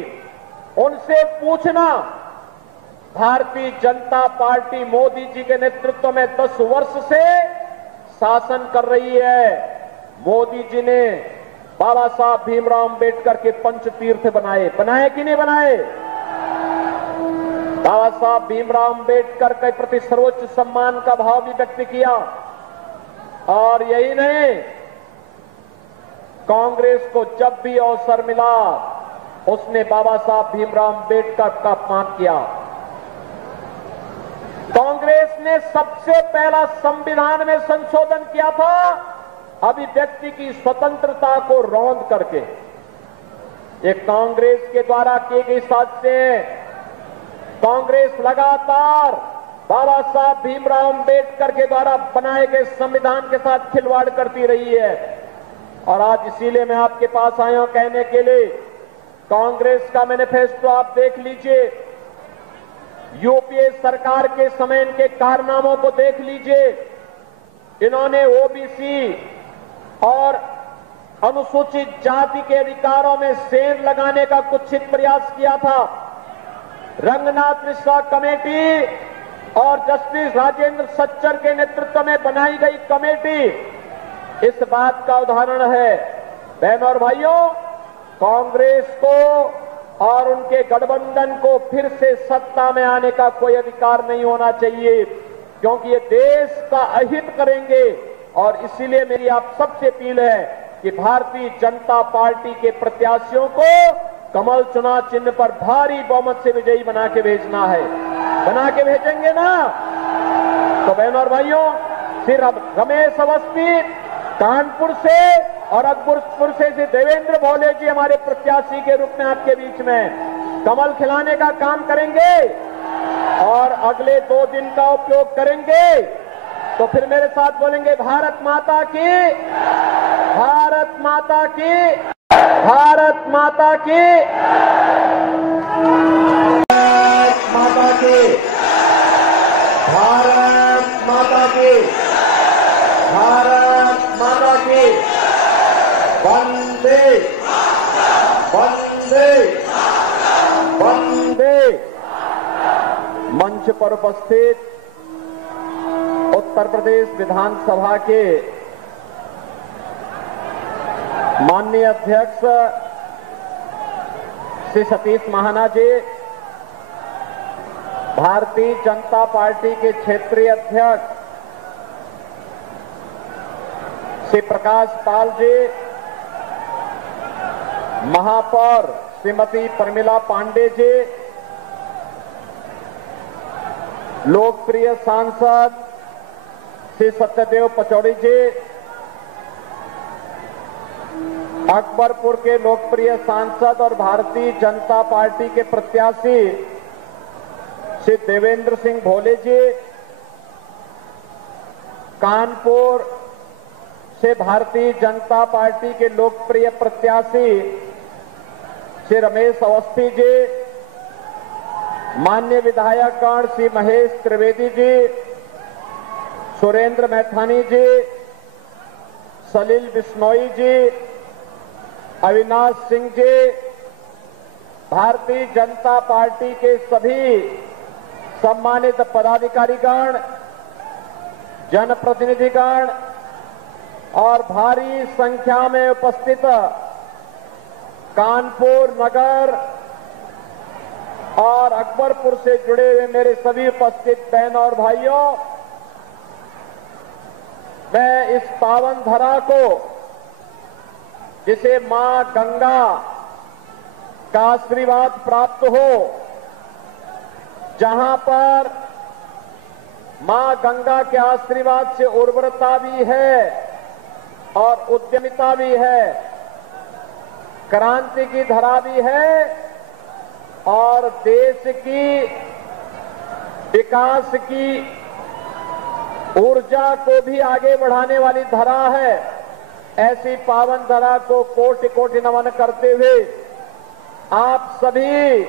उनसे पूछना। भारतीय जनता पार्टी मोदी जी के नेतृत्व में 10 वर्ष से शासन कर रही है। मोदी जी ने बाबा साहब भीमराव अंबेडकर के पंचतीर्थ बनाए कि नहीं बनाए? बाबा साहब भीमराव अंबेडकर के प्रति सर्वोच्च सम्मान का भाव भी व्यक्त किया। और यही नहीं, कांग्रेस को जब भी अवसर मिला उसने बाबा साहब भीमराव अंबेडकर का अपमान किया। कांग्रेस ने सबसे पहला संविधान में संशोधन किया था अभिव्यक्ति की स्वतंत्रता को रौंद करके ये कांग्रेस के द्वारा किए गए साजिशें हैं। कांग्रेस लगातार बाबा साहब भीमराव अंबेडकर के द्वारा बनाए गए संविधान के साथ खिलवाड़ करती रही है और आज इसीलिए मैं आपके पास आया हूं कहने के लिए, कांग्रेस का मैनिफेस्टो आप देख लीजिए, यूपीए सरकार के समय इनके कारनामों को देख लीजिए। इन्होंने ओबीसी और अनुसूचित जाति के अधिकारों में सेंध लगाने का कुत्सित प्रयास किया था। रंगनाथ मिश्रा कमेटी और जस्टिस राजेंद्र सच्चर के नेतृत्व में बनाई गई कमेटी इस बात का उदाहरण है। बहनों और भाइयों, कांग्रेस को और उनके गठबंधन को फिर से सत्ता में आने का कोई अधिकार नहीं होना चाहिए, क्योंकि ये देश का अहित करेंगे। और इसीलिए मेरी आप सबसे अपील है कि भारतीय जनता पार्टी के प्रत्याशियों को कमल चुनाव चिन्ह पर भारी बहुमत से विजयी बना के भेजना है। बना के भेजेंगे ना? तो बहनों और भाइयों, फिर अब रमेश अवस्थी कानपुर से और अकबरपुर से देवेंद्र भोले जी हमारे प्रत्याशी के रूप में आपके बीच में कमल खिलाने का काम करेंगे और अगले 2 दिन का उपयोग करेंगे। तो फिर मेरे साथ बोलेंगे, भारत माता की, भारत माता की, भारत माता की, भारत माता की, भारत माता की, भारत माता की, वंदे वंदे वंदे। मंच पर उपस्थित उत्तर प्रदेश विधानसभा के माननीय अध्यक्ष श्री सतीश महाना जी, भारतीय जनता पार्टी के क्षेत्रीय अध्यक्ष श्री प्रकाश पाल जी, महापौर श्रीमती प्रमिला पांडे जी, लोकप्रिय सांसद श्री सत्यदेव पचौड़ी जी, अकबरपुर के लोकप्रिय सांसद और भारतीय जनता पार्टी के प्रत्याशी श्री देवेंद्र सिंह भोले जी, कानपुर से भारतीय जनता पार्टी के लोकप्रिय प्रत्याशी श्री रमेश अवस्थी जी, माननीय विधायकगण श्री महेश त्रिवेदी जी, सुरेंद्र मैथानी जी, सलील बिश्नोई जी, अविनाश सिंह जी, भारतीय जनता पार्टी के सभी सम्मानित पदाधिकारीगण, जनप्रतिनिधिगण और भारी संख्या में उपस्थित कानपुर नगर और अकबरपुर से जुड़े हुए मेरे सभी उपस्थित बहनों और भाइयों, मैं इस पावन धरा को, जिसे मां गंगा का आशीर्वाद प्राप्त हो, जहां पर मां गंगा के आशीर्वाद से उर्वरता भी है और उद्यमिता भी है, क्रांति की धरा भी है और देश की विकास की ऊर्जा को भी आगे बढ़ाने वाली धरा है। ऐसी पावन धरा को कोटि कोटि नमन करते हुए आप सभी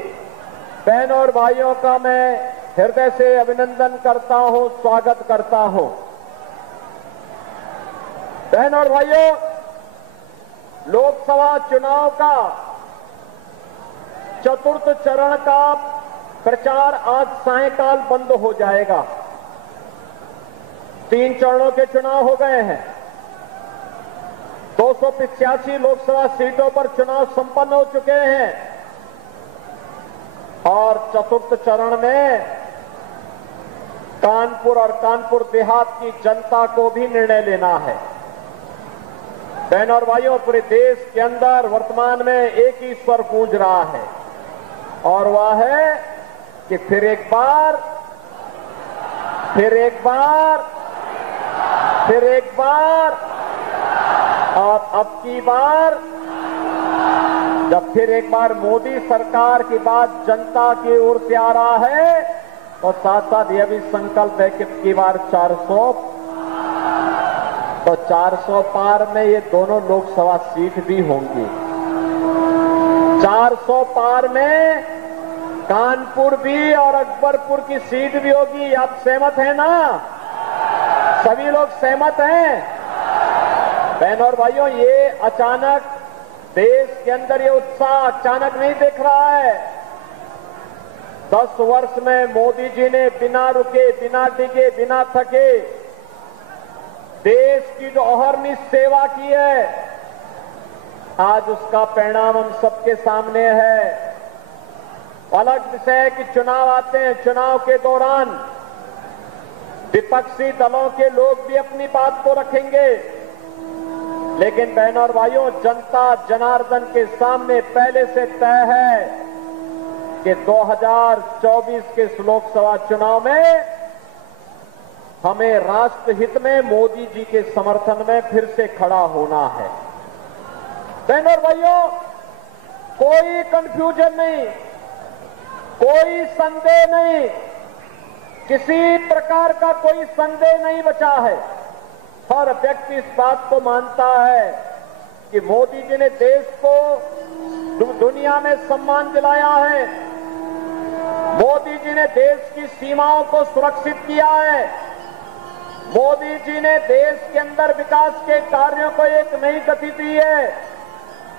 बहनों और भाइयों का मैं हृदय से अभिनंदन करता हूं, स्वागत करता हूं। बहनों और भाइयों, लोकसभा चुनाव का चतुर्थ चरण का प्रचार आज सायंकाल बंद हो जाएगा। 3 चरणों के चुनाव हो गए हैं। 285 लोकसभा सीटों पर चुनाव संपन्न हो चुके हैं और चतुर्थ चरण में कानपुर और कानपुर देहात की जनता को भी निर्णय लेना है। बहनों और भाइयों, पूरे देश के अंदर वर्तमान में एक ही स्वर गूंज रहा है और वह है कि फिर एक बार, फिर एक बार, फिर एक बार और अब की बार जब फिर एक बार मोदी सरकार की बात जनता की ओर से आ रहा है तो साथ साथ यह भी संकल्प है कि अब की बार 400 पार में ये दोनों लोकसभा सीट भी होंगी। 400 पार में कानपुर भी और अकबरपुर की सीट भी होगी। आप सहमत हैं ना? सभी लोग सहमत हैं? बहनों और भाइयों, ये अचानक देश के अंदर ये उत्साह अचानक नहीं दिख रहा है। 10 वर्ष में मोदी जी ने बिना रुके, बिना डिगे, बिना थके देश की जो अहर्निश सेवा की है, आज उसका परिणाम हम सबके सामने है। अलग विषय है कि चुनाव आते हैं, चुनाव के दौरान विपक्षी दलों के लोग भी अपनी बात को रखेंगे, लेकिन बहनों और भाइयों, जनता जनार्दन के सामने पहले से तय है कि 2024 के लोकसभा चुनाव में हमें राष्ट्रहित में मोदी जी के समर्थन में फिर से खड़ा होना है। बहनों और भाइयों, कोई कंफ्यूजन नहीं, कोई संदेह नहीं, किसी प्रकार का कोई संदेह नहीं बचा है। हर व्यक्ति इस बात को मानता है कि मोदी जी ने देश को दुनिया में सम्मान दिलाया है, मोदी जी ने देश की सीमाओं को सुरक्षित किया है, मोदी जी ने देश के अंदर विकास के कार्यों को एक नई गति दी है,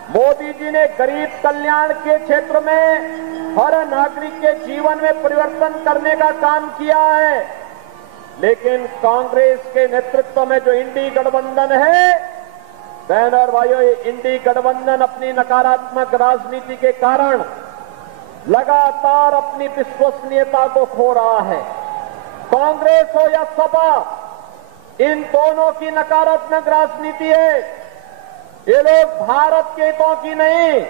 मोदी जी ने गरीब कल्याण के क्षेत्र में हर नागरिक के जीवन में परिवर्तन करने का काम किया है। लेकिन कांग्रेस के नेतृत्व में जो इंडी गठबंधन है, बहनों और भाइयों, ये इंडी गठबंधन अपनी नकारात्मक राजनीति के कारण लगातार अपनी विश्वसनीयता को खो रहा है। कांग्रेस हो या सपा, इन दोनों की नकारात्मक राजनीति है। ये लोग भारत के हितों की नहीं,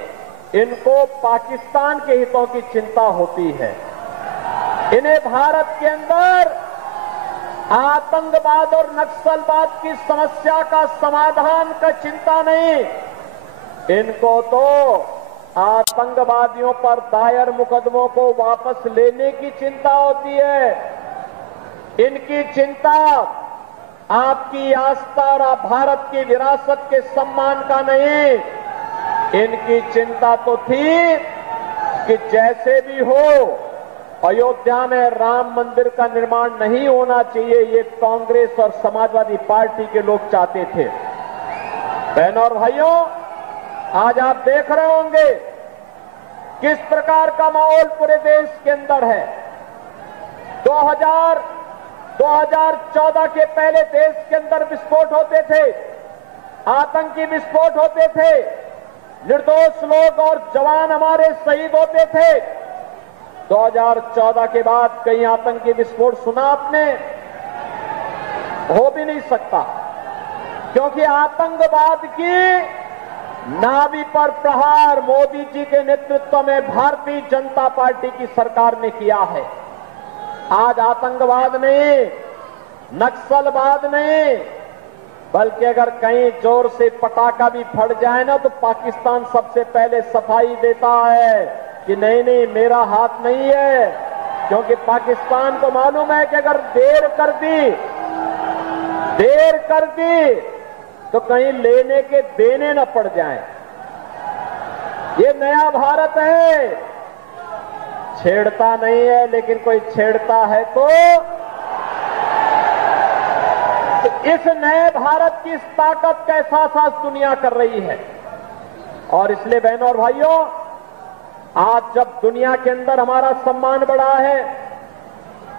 इनको पाकिस्तान के हितों की चिंता होती है। इन्हें भारत के अंदर आतंकवाद और नक्सलवाद की समस्या का समाधान का चिंता नहीं, इनको तो आतंकवादियों पर दायर मुकदमों को वापस लेने की चिंता होती है। इनकी चिंता आपकी आस्था और भारत की विरासत के सम्मान का नहीं, इनकी चिंता तो थी कि जैसे भी हो अयोध्या में राम मंदिर का निर्माण नहीं होना चाहिए, ये कांग्रेस और समाजवादी पार्टी के लोग चाहते थे। बहनों और भाइयों, आज आप देख रहे होंगे किस प्रकार का माहौल पूरे देश के अंदर है। 2014 के पहले देश के अंदर विस्फोट होते थे, आतंकी विस्फोट होते थे, निर्दोष लोग और जवान हमारे शहीद होते थे। 2014 के बाद कहीं आतंकी विस्फोट सुना आपने? हो भी नहीं सकता, क्योंकि आतंकवाद की नाभि पर प्रहार मोदी जी के नेतृत्व में भारतीय जनता पार्टी की सरकार ने किया है। आज आतंकवाद नहीं, नक्सलवाद नहीं, बल्कि अगर कहीं जोर से पटाखा भी फट जाए ना तो पाकिस्तान सबसे पहले सफाई देता है कि नहीं नहीं, मेरा हाथ नहीं है, क्योंकि पाकिस्तान को मालूम है कि अगर देर कर दी तो कहीं लेने के देने न पड़ जाएं। ये नया भारत है, छेड़ता नहीं है, लेकिन कोई छेड़ता है तो इस नए भारत की इस ताकत का एहसास आज दुनिया कर रही है। और इसलिए बहनों और भाइयों, आज जब दुनिया के अंदर हमारा सम्मान बढ़ा है,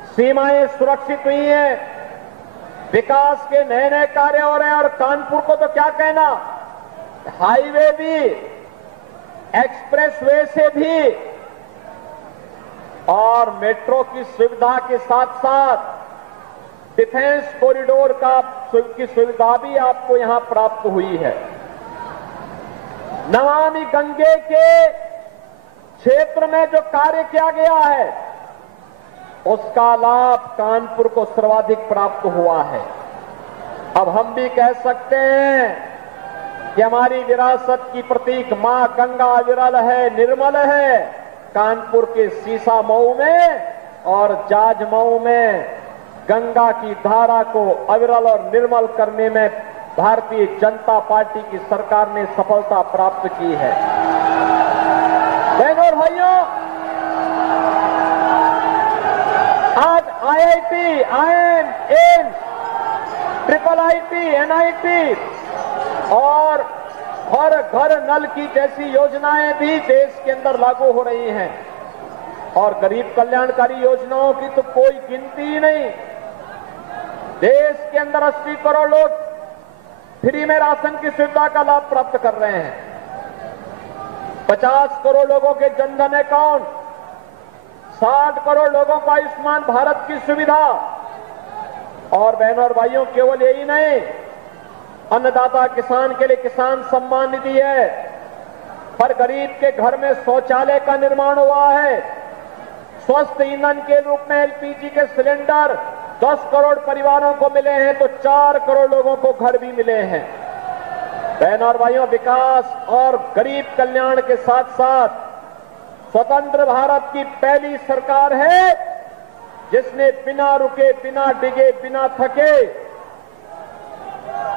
सीमाएं सुरक्षित हुई हैं, विकास के नए नए कार्य हो रहे हैं, और कानपुर को तो क्या कहना, हाईवे भी, एक्सप्रेसवे से भी और मेट्रो की सुविधा के साथ साथ डिफेंस कॉरिडोर की सुविधा भी आपको यहां प्राप्त हुई है। नमामि गंगे के क्षेत्र में जो कार्य किया गया है, उसका लाभ कानपुर को सर्वाधिक प्राप्त हुआ है। अब हम भी कह सकते हैं कि हमारी विरासत की प्रतीक मां गंगा अविरल है, निर्मल है। कानपुर के सीसा मऊ में और जाज मऊ में गंगा की धारा को अविरल और निर्मल करने में भारतीय जनता पार्टी की सरकार ने सफलता प्राप्त की है। बहनों और भाइयों, आज IIT, IIM, AIIMS, triple IT, NIT और हर घर नल की जैसी योजनाएं भी देश के अंदर लागू हो रही हैं। और गरीब कल्याणकारी योजनाओं की तो कोई गिनती ही नहीं। देश के अंदर 80 करोड़ लोग फ्री में राशन की सुविधा का लाभ प्राप्त कर रहे हैं। 50 करोड़ लोगों के जनधन अकाउंट, 60 करोड़ लोगों को आयुष्मान भारत की सुविधा। और बहनों और भाइयों, केवल यही नहीं, अन्नदाता किसान के लिए किसान सम्मान निधि है। हर गरीब के घर में शौचालय का निर्माण हुआ है। स्वस्थ ईंधन के रूप में एलपीजी के सिलेंडर 10 करोड़ परिवारों को मिले हैं, तो 4 करोड़ लोगों को घर भी मिले हैं। बहनों और भाइयों, विकास और गरीब कल्याण के साथ साथ स्वतंत्र भारत की पहली सरकार है जिसने बिना रुके, बिना डिगे, बिना थके,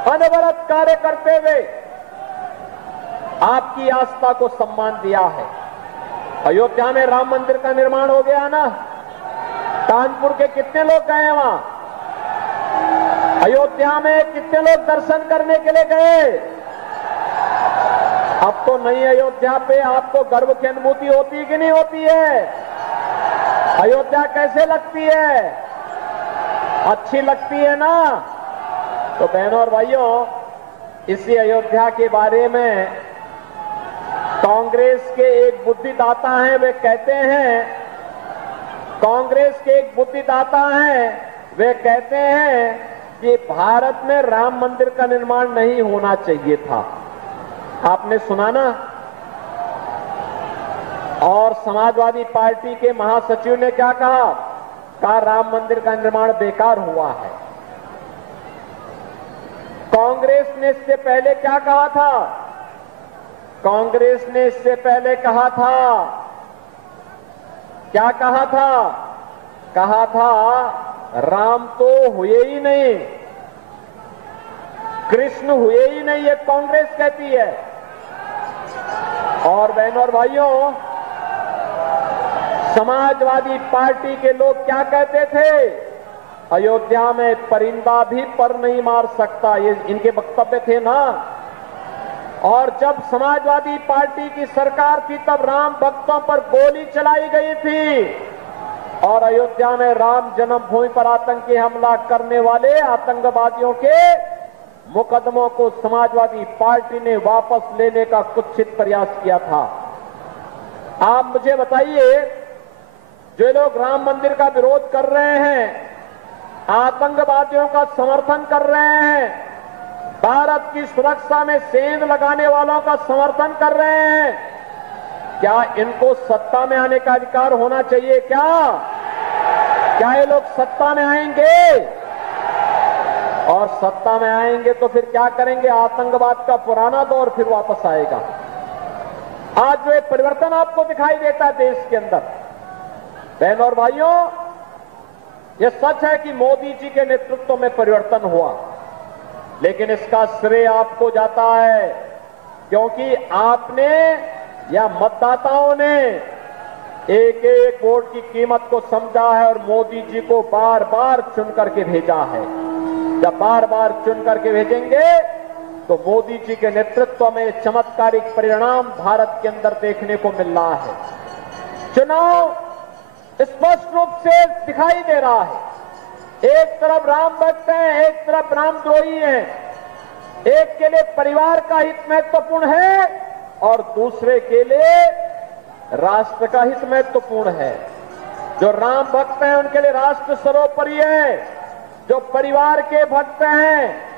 अनवरत कार्य करते हुए आपकी आस्था को सम्मान दिया है। अयोध्या में राम मंदिर का निर्माण हो गया ना। कानपुर के कितने लोग गए हैं वहां? अयोध्या में कितने लोग दर्शन करने के लिए गए? अब तो नई अयोध्या पे आपको गर्व की अनुभूति होती है कि नहीं होती है? अयोध्या कैसे लगती है? अच्छी लगती है ना? तो बहनों और भाइयों, इसी अयोध्या के बारे में कांग्रेस के एक बुद्धिदाता हैं, वे कहते हैं, कांग्रेस के एक बुद्धिदाता हैं, वे कहते हैं कि भारत में राम मंदिर का निर्माण नहीं होना चाहिए था। आपने सुना ना? और समाजवादी पार्टी के महासचिव ने क्या कहा? कहा राम मंदिर का निर्माण बेकार हुआ है। कांग्रेस ने इससे पहले क्या कहा था? कांग्रेस ने इससे पहले कहा था, क्या कहा था? कहा था राम तो हुए ही नहीं, कृष्ण हुए ही नहीं, ये कांग्रेस कहती है। और बहनों और भाइयों, समाजवादी पार्टी के लोग क्या कहते थे? अयोध्या में परिंदा भी पर नहीं मार सकता, ये इनके वक्तव्य थे ना। और जब समाजवादी पार्टी की सरकार थी तब राम भक्तों पर गोली चलाई गई थी। और अयोध्या में राम जन्मभूमि पर आतंकी हमला करने वाले आतंकवादियों के मुकदमों को समाजवादी पार्टी ने वापस लेने का कुत्सित प्रयास किया था। आप मुझे बताइए, जो लोग राम मंदिर का विरोध कर रहे हैं, आतंकवादियों का समर्थन कर रहे हैं, भारत की सुरक्षा में सेंध लगाने वालों का समर्थन कर रहे हैं, क्या इनको सत्ता में आने का अधिकार होना चाहिए? क्या ये लोग सत्ता में आएंगे? और सत्ता में आएंगे तो फिर क्या करेंगे? आतंकवाद का पुराना दौर फिर वापस आएगा। आज जो एक परिवर्तन आपको दिखाई देता है देश के अंदर, बहनों और भाइयों, यह सच है कि मोदी जी के नेतृत्व में परिवर्तन हुआ, लेकिन इसका श्रेय आपको जाता है, क्योंकि आपने या मतदाताओं ने एक एक वोट की कीमत को समझा है और मोदी जी को बार बार चुन करके भेजा है। जब बार बार चुन करके भेजेंगे तो मोदी जी के नेतृत्व में चमत्कारिक परिणाम भारत के अंदर देखने को मिल रहा है। चुनाव स्पष्ट रूप से दिखाई दे रहा है। एक तरफ राम भक्त हैं, एक तरफ रामद्रोही हैं। एक के लिए परिवार का हित महत्वपूर्ण है और दूसरे के लिए राष्ट्र का हित महत्वपूर्ण है। जो राम भक्त हैं उनके लिए राष्ट्र सर्वोपरि है, जो परिवार के भक्त हैं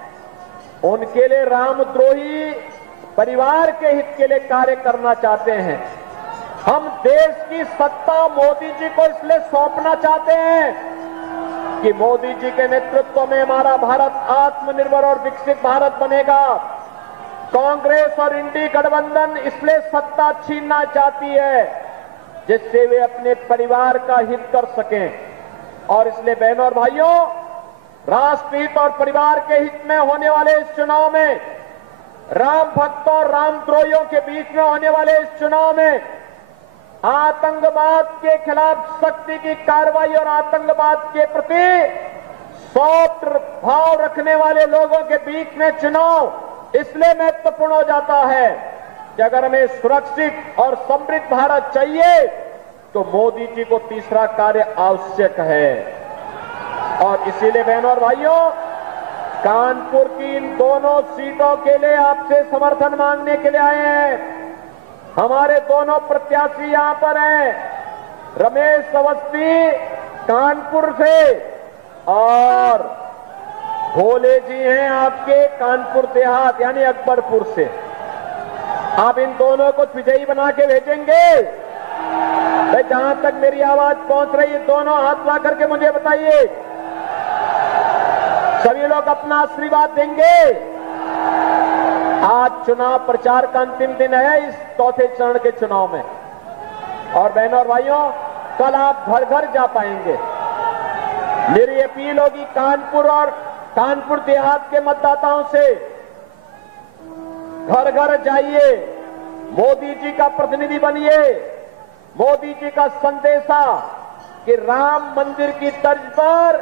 उनके लिए रामद्रोही परिवार के हित के लिए कार्य करना चाहते हैं। हम देश की सत्ता मोदी जी को इसलिए सौंपना चाहते हैं कि मोदी जी के नेतृत्व में हमारा भारत आत्मनिर्भर और विकसित भारत बनेगा। कांग्रेस और इंडी गठबंधन इसलिए सत्ता छीनना चाहती है जिससे वे अपने परिवार का हित कर सकें, और इसलिए बहनों और भाइयों, राष्ट्र हित और परिवार के हित में होने वाले इस चुनाव में, राम भक्तों और रामद्रोहियों के बीच में होने वाले इस चुनाव में आतंकवाद के खिलाफ सख्ती की कार्रवाई और आतंकवाद के प्रति सॉफ्ट भाव रखने वाले लोगों के बीच में चुनाव इसलिए महत्वपूर्ण हो जाता है कि अगर हमें सुरक्षित और समृद्ध भारत चाहिए तो मोदी जी को तीसरा कार्य आवश्यक है। और इसीलिए बहनों और भाइयों, कानपुर की इन दोनों सीटों के लिए आपसे समर्थन मांगने के लिए आए हैं। हमारे दोनों प्रत्याशी यहां पर हैं, रमेश अवस्थी कानपुर से और भोले जी हैं आपके कानपुर देहात यानी अकबरपुर से। आप इन दोनों को विजयी बना के भेजेंगे? जहां तक मेरी आवाज पहुंच रही है, दोनों हाथ ला करके मुझे बताइए। सभी लोग अपना आशीर्वाद देंगे। आज चुनाव प्रचार का अंतिम दिन है इस चौथे चरण के चुनाव में, और बहनों और भाइयों, कल आप घर घर जा पाएंगे। मेरी अपील होगी कानपुर और कानपुर देहात के मतदाताओं से, घर घर जाइए, मोदी जी का प्रतिनिधि बनिए। मोदी जी का संदेशा कि राम मंदिर की तर्ज पर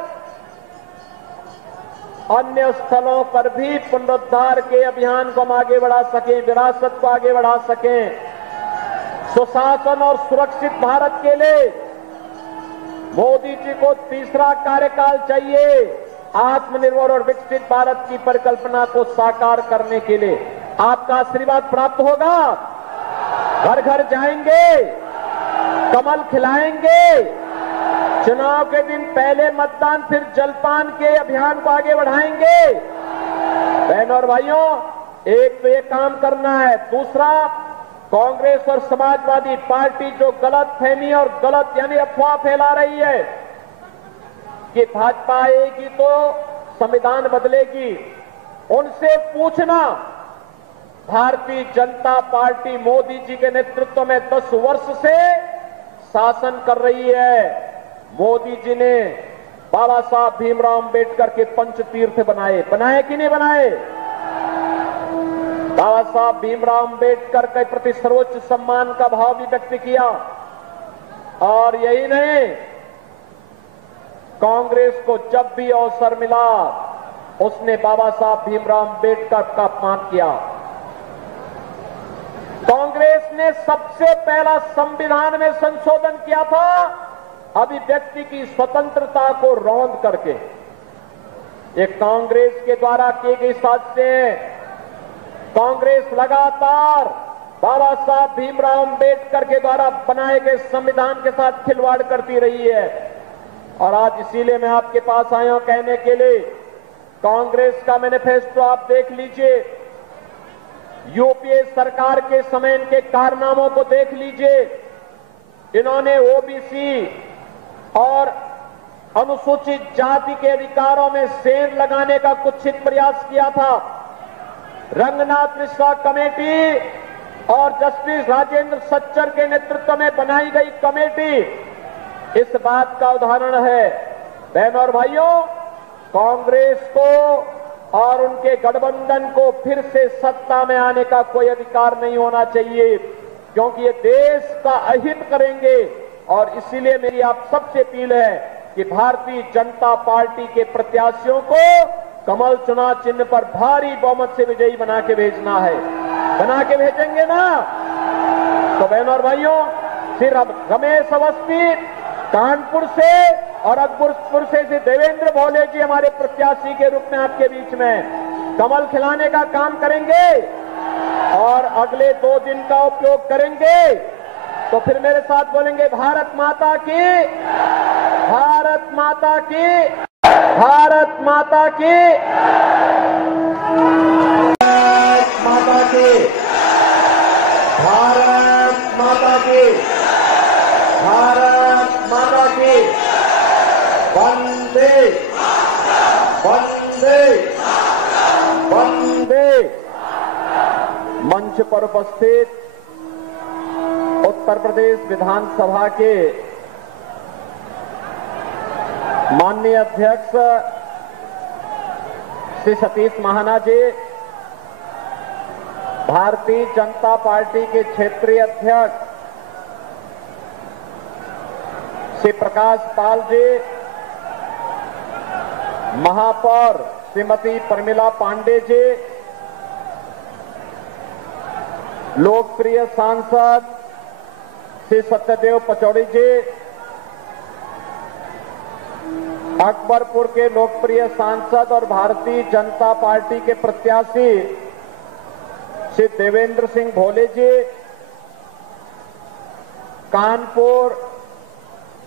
अन्य स्थलों पर भी पुनरुद्धार के अभियान को हम आगे बढ़ा सकें, विरासत को आगे बढ़ा सकें। सुशासन और सुरक्षित भारत के लिए मोदी जी को तीसरा कार्यकाल चाहिए। आत्मनिर्भर और विकसित भारत की परिकल्पना को साकार करने के लिए आपका आशीर्वाद प्राप्त होगा। घर घर जाएंगे, कमल खिलाएंगे, चुनाव के दिन पहले मतदान फिर जलपान के अभियान को आगे बढ़ाएंगे। बहनों और भाइयों, एक तो ये काम करना है, दूसरा कांग्रेस और समाजवादी पार्टी जो गलत फहमी और गलत यानी अफवाह फैला रही है कि भाजपा आएगी तो संविधान बदलेगी, उनसे पूछना। भारतीय जनता पार्टी मोदी जी के नेतृत्व में 10 वर्ष से शासन कर रही है। मोदी जी ने बाबा साहब भीमराव अंबेडकर के पंचतीर्थ बनाए कि नहीं बनाए? बाबा साहब भीमराव अंबेडकर के प्रति सर्वोच्च सम्मान का भाव भी व्यक्त किया। और यही नहीं, कांग्रेस को जब भी अवसर मिला उसने बाबा साहब भीमराव अंबेडकर का अपमान किया। कांग्रेस ने सबसे पहला संविधान में संशोधन किया था अभिव्यक्ति की स्वतंत्रता को रौंद करके। ये कांग्रेस के द्वारा किए गए साजिशें हैं। कांग्रेस लगातार बाबा साहब भीमराव अंबेडकर के द्वारा बनाए गए संविधान के साथ खिलवाड़ करती रही है। और आज इसीलिए मैं आपके पास आया हूं कहने के लिए, कांग्रेस का मैनिफेस्टो आप देख लीजिए, यूपीए सरकार के समय इनके कारनामों को देख लीजिए। इन्होंने ओबीसी और अनुसूचित जाति के अधिकारों में सेंध लगाने का कुत्सित प्रयास किया था। रंगनाथ मिश्रा कमेटी और जस्टिस राजेंद्र सच्चर के नेतृत्व में बनाई गई कमेटी इस बात का उदाहरण है। बहनों और भाइयों, कांग्रेस को और उनके गठबंधन को फिर से सत्ता में आने का कोई अधिकार नहीं होना चाहिए, क्योंकि ये देश का अहित करेंगे। और इसीलिए मेरी आप सबसे अपील है कि भारतीय जनता पार्टी के प्रत्याशियों को कमल चुनाव चिन्ह पर भारी बहुमत से विजयी बना के भेजना है। बना के भेजेंगे ना? तो बहनों और भाइयों, फिर अब रमेश अवस्थी कानपुर से और अकबरपुर से देवेंद्र भोले जी हमारे प्रत्याशी के रूप में आपके बीच में कमल खिलाने का काम करेंगे और अगले 2 दिन का उपयोग करेंगे। तो फिर मेरे साथ बोलेंगे, भारत माता की, भारत माता की, भारत माता की, भारत माता की, भारत माता की, भारत माता की, वंदे वंदे वंदे वंदे। मंच पर उपस्थित उत्तर प्रदेश विधानसभा के माननीय अध्यक्ष श्री सतीश महाना जी, भारतीय जनता पार्टी के क्षेत्रीय अध्यक्ष श्री प्रकाश पाल जी, महापौर श्रीमती प्रमिला पांडे जी, लोकप्रिय सांसद श्री सत्यदेव पचौड़ी जी, अकबरपुर के लोकप्रिय सांसद और भारतीय जनता पार्टी के प्रत्याशी श्री देवेंद्र सिंह भोले जी, कानपुर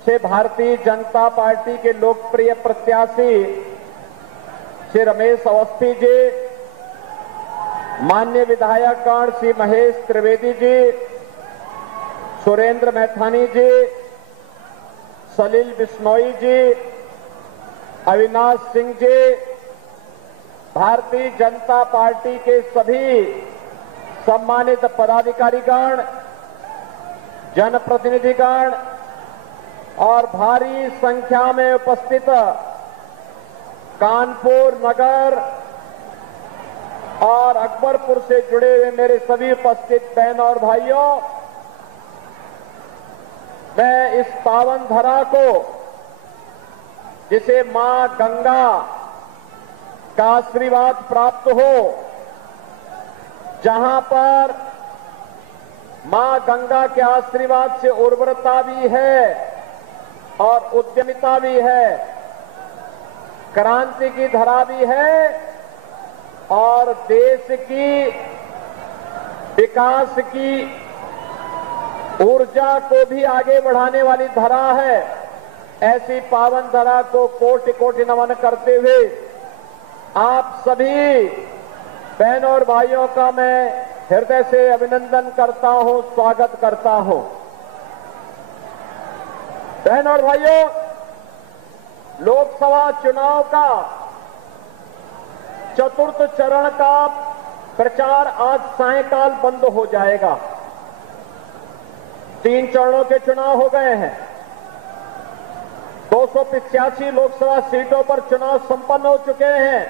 से भारतीय जनता पार्टी के लोकप्रिय प्रत्याशी श्री रमेश अवस्थी जी, माननीय विधायकगण श्री महेश त्रिवेदी जी, सुरेंद्र मैथानी जी, सलील बिश्नोई जी, अविनाश सिंह जी, भारतीय जनता पार्टी के सभी सम्मानित पदाधिकारीगण, जनप्रतिनिधिगण और भारी संख्या में उपस्थित कानपुर नगर और अकबरपुर से जुड़े हुए मेरे सभी उपस्थित बहन और भाइयों, मैं इस पावन धरा को, जिसे मां गंगा का आशीर्वाद प्राप्त हो, जहां पर मां गंगा के आशीर्वाद से उर्वरता भी है और उद्यमिता भी है, क्रांति की धरा भी है और देश की विकास की ऊर्जा को भी आगे बढ़ाने वाली धरा है। ऐसी पावन धरा को कोटि कोटि नमन करते हुए आप सभी बहनों और भाइयों का मैं हृदय से अभिनंदन करता हूं, स्वागत करता हूं। बहनों और भाइयों, लोकसभा चुनाव का चतुर्थ चरण का प्रचार आज सायंकाल बंद हो जाएगा। 3 चरणों के चुनाव हो गए हैं। 285 लोकसभा सीटों पर चुनाव संपन्न हो चुके हैं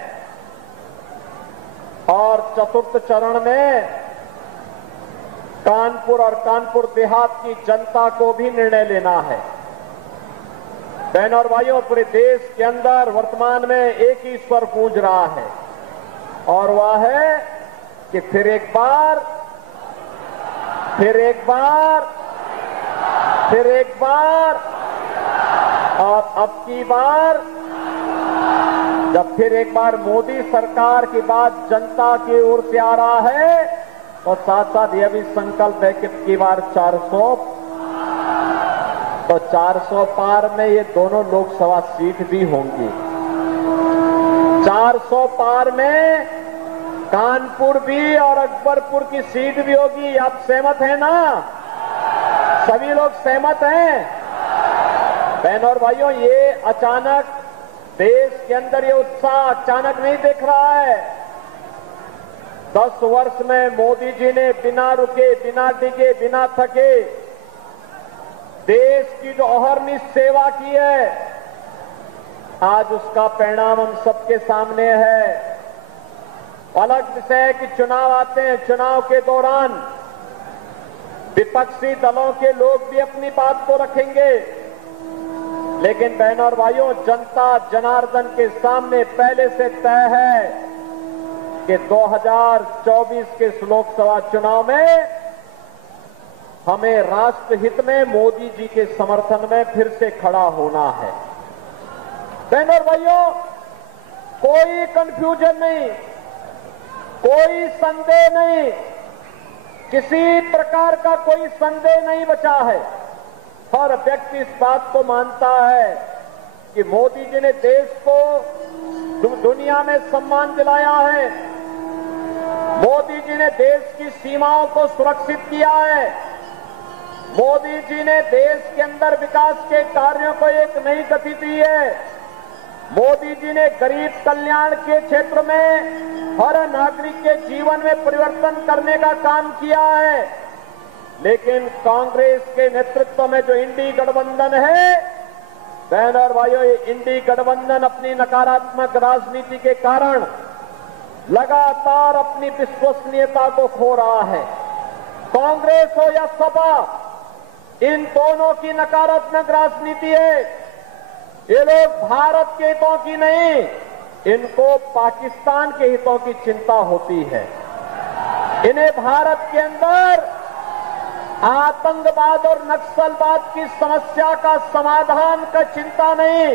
और चतुर्थ चरण में कानपुर और कानपुर देहात की जनता को भी निर्णय लेना है। बहनों और भाइयों, पूरे देश के अंदर वर्तमान में एक ही स्वर गूंज रहा है और वह है कि फिर एक बार और अब की बार जब फिर एक बार मोदी सरकार की बात जनता की ओर से आ रहा है तो साथ साथ यह भी संकल्प है कि अब की बार 400 पार में ये दोनों लोकसभा सीट भी होंगी। 400 पार में कानपुर भी और अकबरपुर की सीट भी होगी। आप सहमत हैं ना? सभी लोग सहमत हैं? बहनों और भाइयों, ये अचानक देश के अंदर ये उत्साह अचानक नहीं दिख रहा है। 10 वर्ष में मोदी जी ने बिना रुके, बिना डिगे, बिना थके देश की जो अहर्निश सेवा की है, आज उसका परिणाम हम सबके सामने है। अलग विषय है कि चुनाव आते हैं, चुनाव के दौरान विपक्षी दलों के लोग भी अपनी बात को रखेंगे, लेकिन बहनों और भाइयों, जनता जनार्दन के सामने पहले से तय है कि 2024 के लोकसभा चुनाव में हमें राष्ट्र हित में मोदी जी के समर्थन में फिर से खड़ा होना है। बहनों और भाइयों, कोई कंफ्यूजन नहीं, कोई संदेह नहीं, किसी प्रकार का कोई संदेह नहीं बचा है। हर व्यक्ति इस बात को मानता है कि मोदी जी ने देश को दुनिया में सम्मान दिलाया है, मोदी जी ने देश की सीमाओं को सुरक्षित किया है, मोदी जी ने देश के अंदर विकास के कार्यों को एक नई गति दी है, मोदी जी ने गरीब कल्याण के क्षेत्र में हर नागरिक के जीवन में परिवर्तन करने का काम किया है, लेकिन कांग्रेस के नेतृत्व में जो इंडी गठबंधन है, बहन और भाइयों, ये इंडी गठबंधन अपनी नकारात्मक राजनीति के कारण लगातार अपनी विश्वसनीयता को खो रहा है। कांग्रेस हो या सपा, इन दोनों की नकारात्मक राजनीति है। ये लोग भारत के हितों की नहीं, इनको पाकिस्तान के हितों की चिंता होती है। इन्हें भारत के अंदर आतंकवाद और नक्सलवाद की समस्या का समाधान का चिंता नहीं,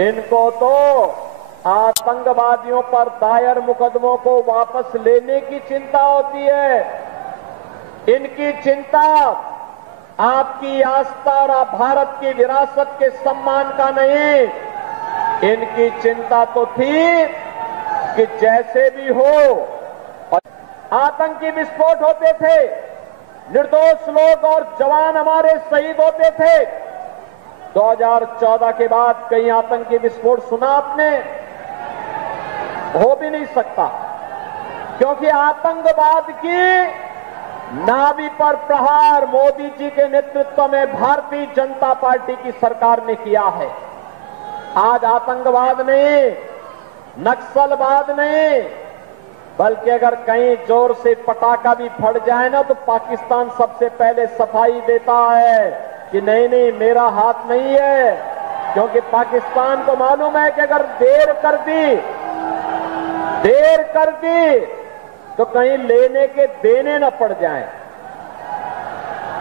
इनको तो आतंकवादियों पर दायर मुकदमों को वापस लेने की चिंता होती है। इनकी चिंता आपकी आस्था और भारत की विरासत के सम्मान का नहीं, इनकी चिंता तो थी कि जैसे भी हो आतंकी विस्फोट होते थे, निर्दोष लोग और जवान हमारे शहीद होते थे। 2014 के बाद कई आतंकी विस्फोट सुना आपने? हो भी नहीं सकता, क्योंकि आतंकवाद की नाभि पर प्रहार मोदी जी के नेतृत्व में भारतीय जनता पार्टी की सरकार ने किया है। आज आतंकवाद नहीं, नक्सलवाद नहीं, बल्कि अगर कहीं जोर से पटाखा भी फट जाए ना, तो पाकिस्तान सबसे पहले सफाई देता है कि नहीं नहीं, मेरा हाथ नहीं है, क्योंकि पाकिस्तान को मालूम है कि अगर देर कर दी तो कहीं लेने के देने न पड़ जाएं।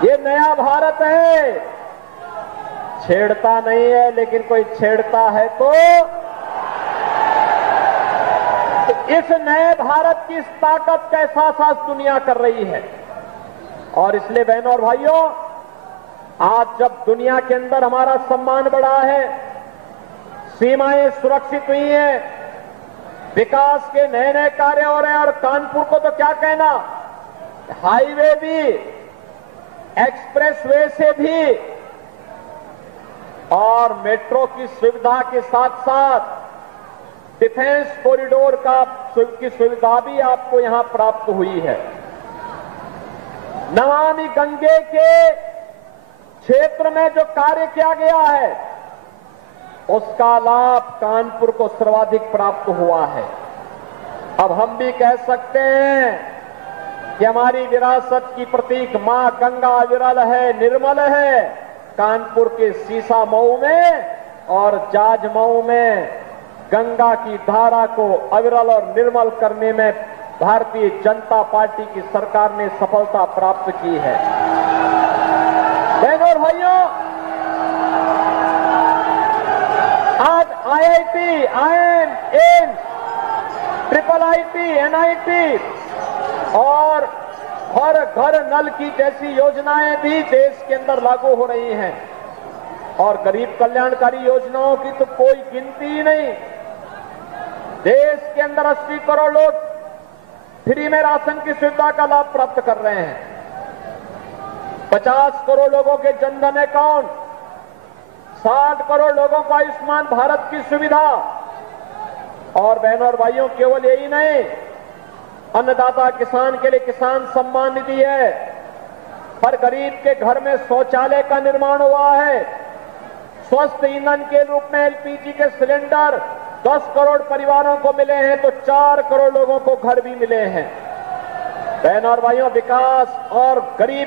ये नया भारत है, छेड़ता नहीं है, लेकिन कोई छेड़ता है तो इस नए भारत की इस ताकत का एहसास आज दुनिया कर रही है। और इसलिए बहनों और भाइयों, आज जब दुनिया के अंदर हमारा सम्मान बढ़ा है, सीमाएं सुरक्षित हुई हैं, विकास के नए नए कार्य हो रहे हैं, और कानपुर को तो क्या कहना, हाईवे भी, एक्सप्रेसवे से भी और मेट्रो की सुविधा के साथ साथ डिफेंस कॉरिडोर की सुविधा भी आपको यहां प्राप्त हुई है। नमामि गंगे के क्षेत्र में जो कार्य किया गया है, उसका लाभ कानपुर को सर्वाधिक प्राप्त हुआ है। अब हम भी कह सकते हैं कि हमारी विरासत की प्रतीक मां गंगा अविरल है, निर्मल है। कानपुर के सीसा मऊ में और जाज मऊ में गंगा की धारा को अविरल और निर्मल करने में भारतीय जनता पार्टी की सरकार ने सफलता प्राप्त की है। बहनों और भाइयों, आज IIT, IIM, AIIMS, triple IT, NIT और हर घर नल की जैसी योजनाएं भी देश के अंदर लागू हो रही हैं। और गरीब कल्याणकारी योजनाओं की तो कोई गिनती ही नहीं। देश के अंदर 80 करोड़ लोग फ्री में राशन की सुविधा का लाभ प्राप्त कर रहे हैं। 50 करोड़ लोगों के जनधन अकाउंट, 60 करोड़ लोगों को आयुष्मान भारत की सुविधा। और बहनों और भाइयों, केवल यही नहीं, अन्नदाता किसान के लिए किसान सम्मान निधि है, हर गरीब के घर में शौचालय का निर्माण हुआ है, स्वस्थ ईंधन के रूप में एलपीजी के सिलेंडर 10 करोड़ परिवारों को मिले हैं, तो 4 करोड़ लोगों को घर भी मिले हैं। बहनों और भाइयों, विकास और गरीब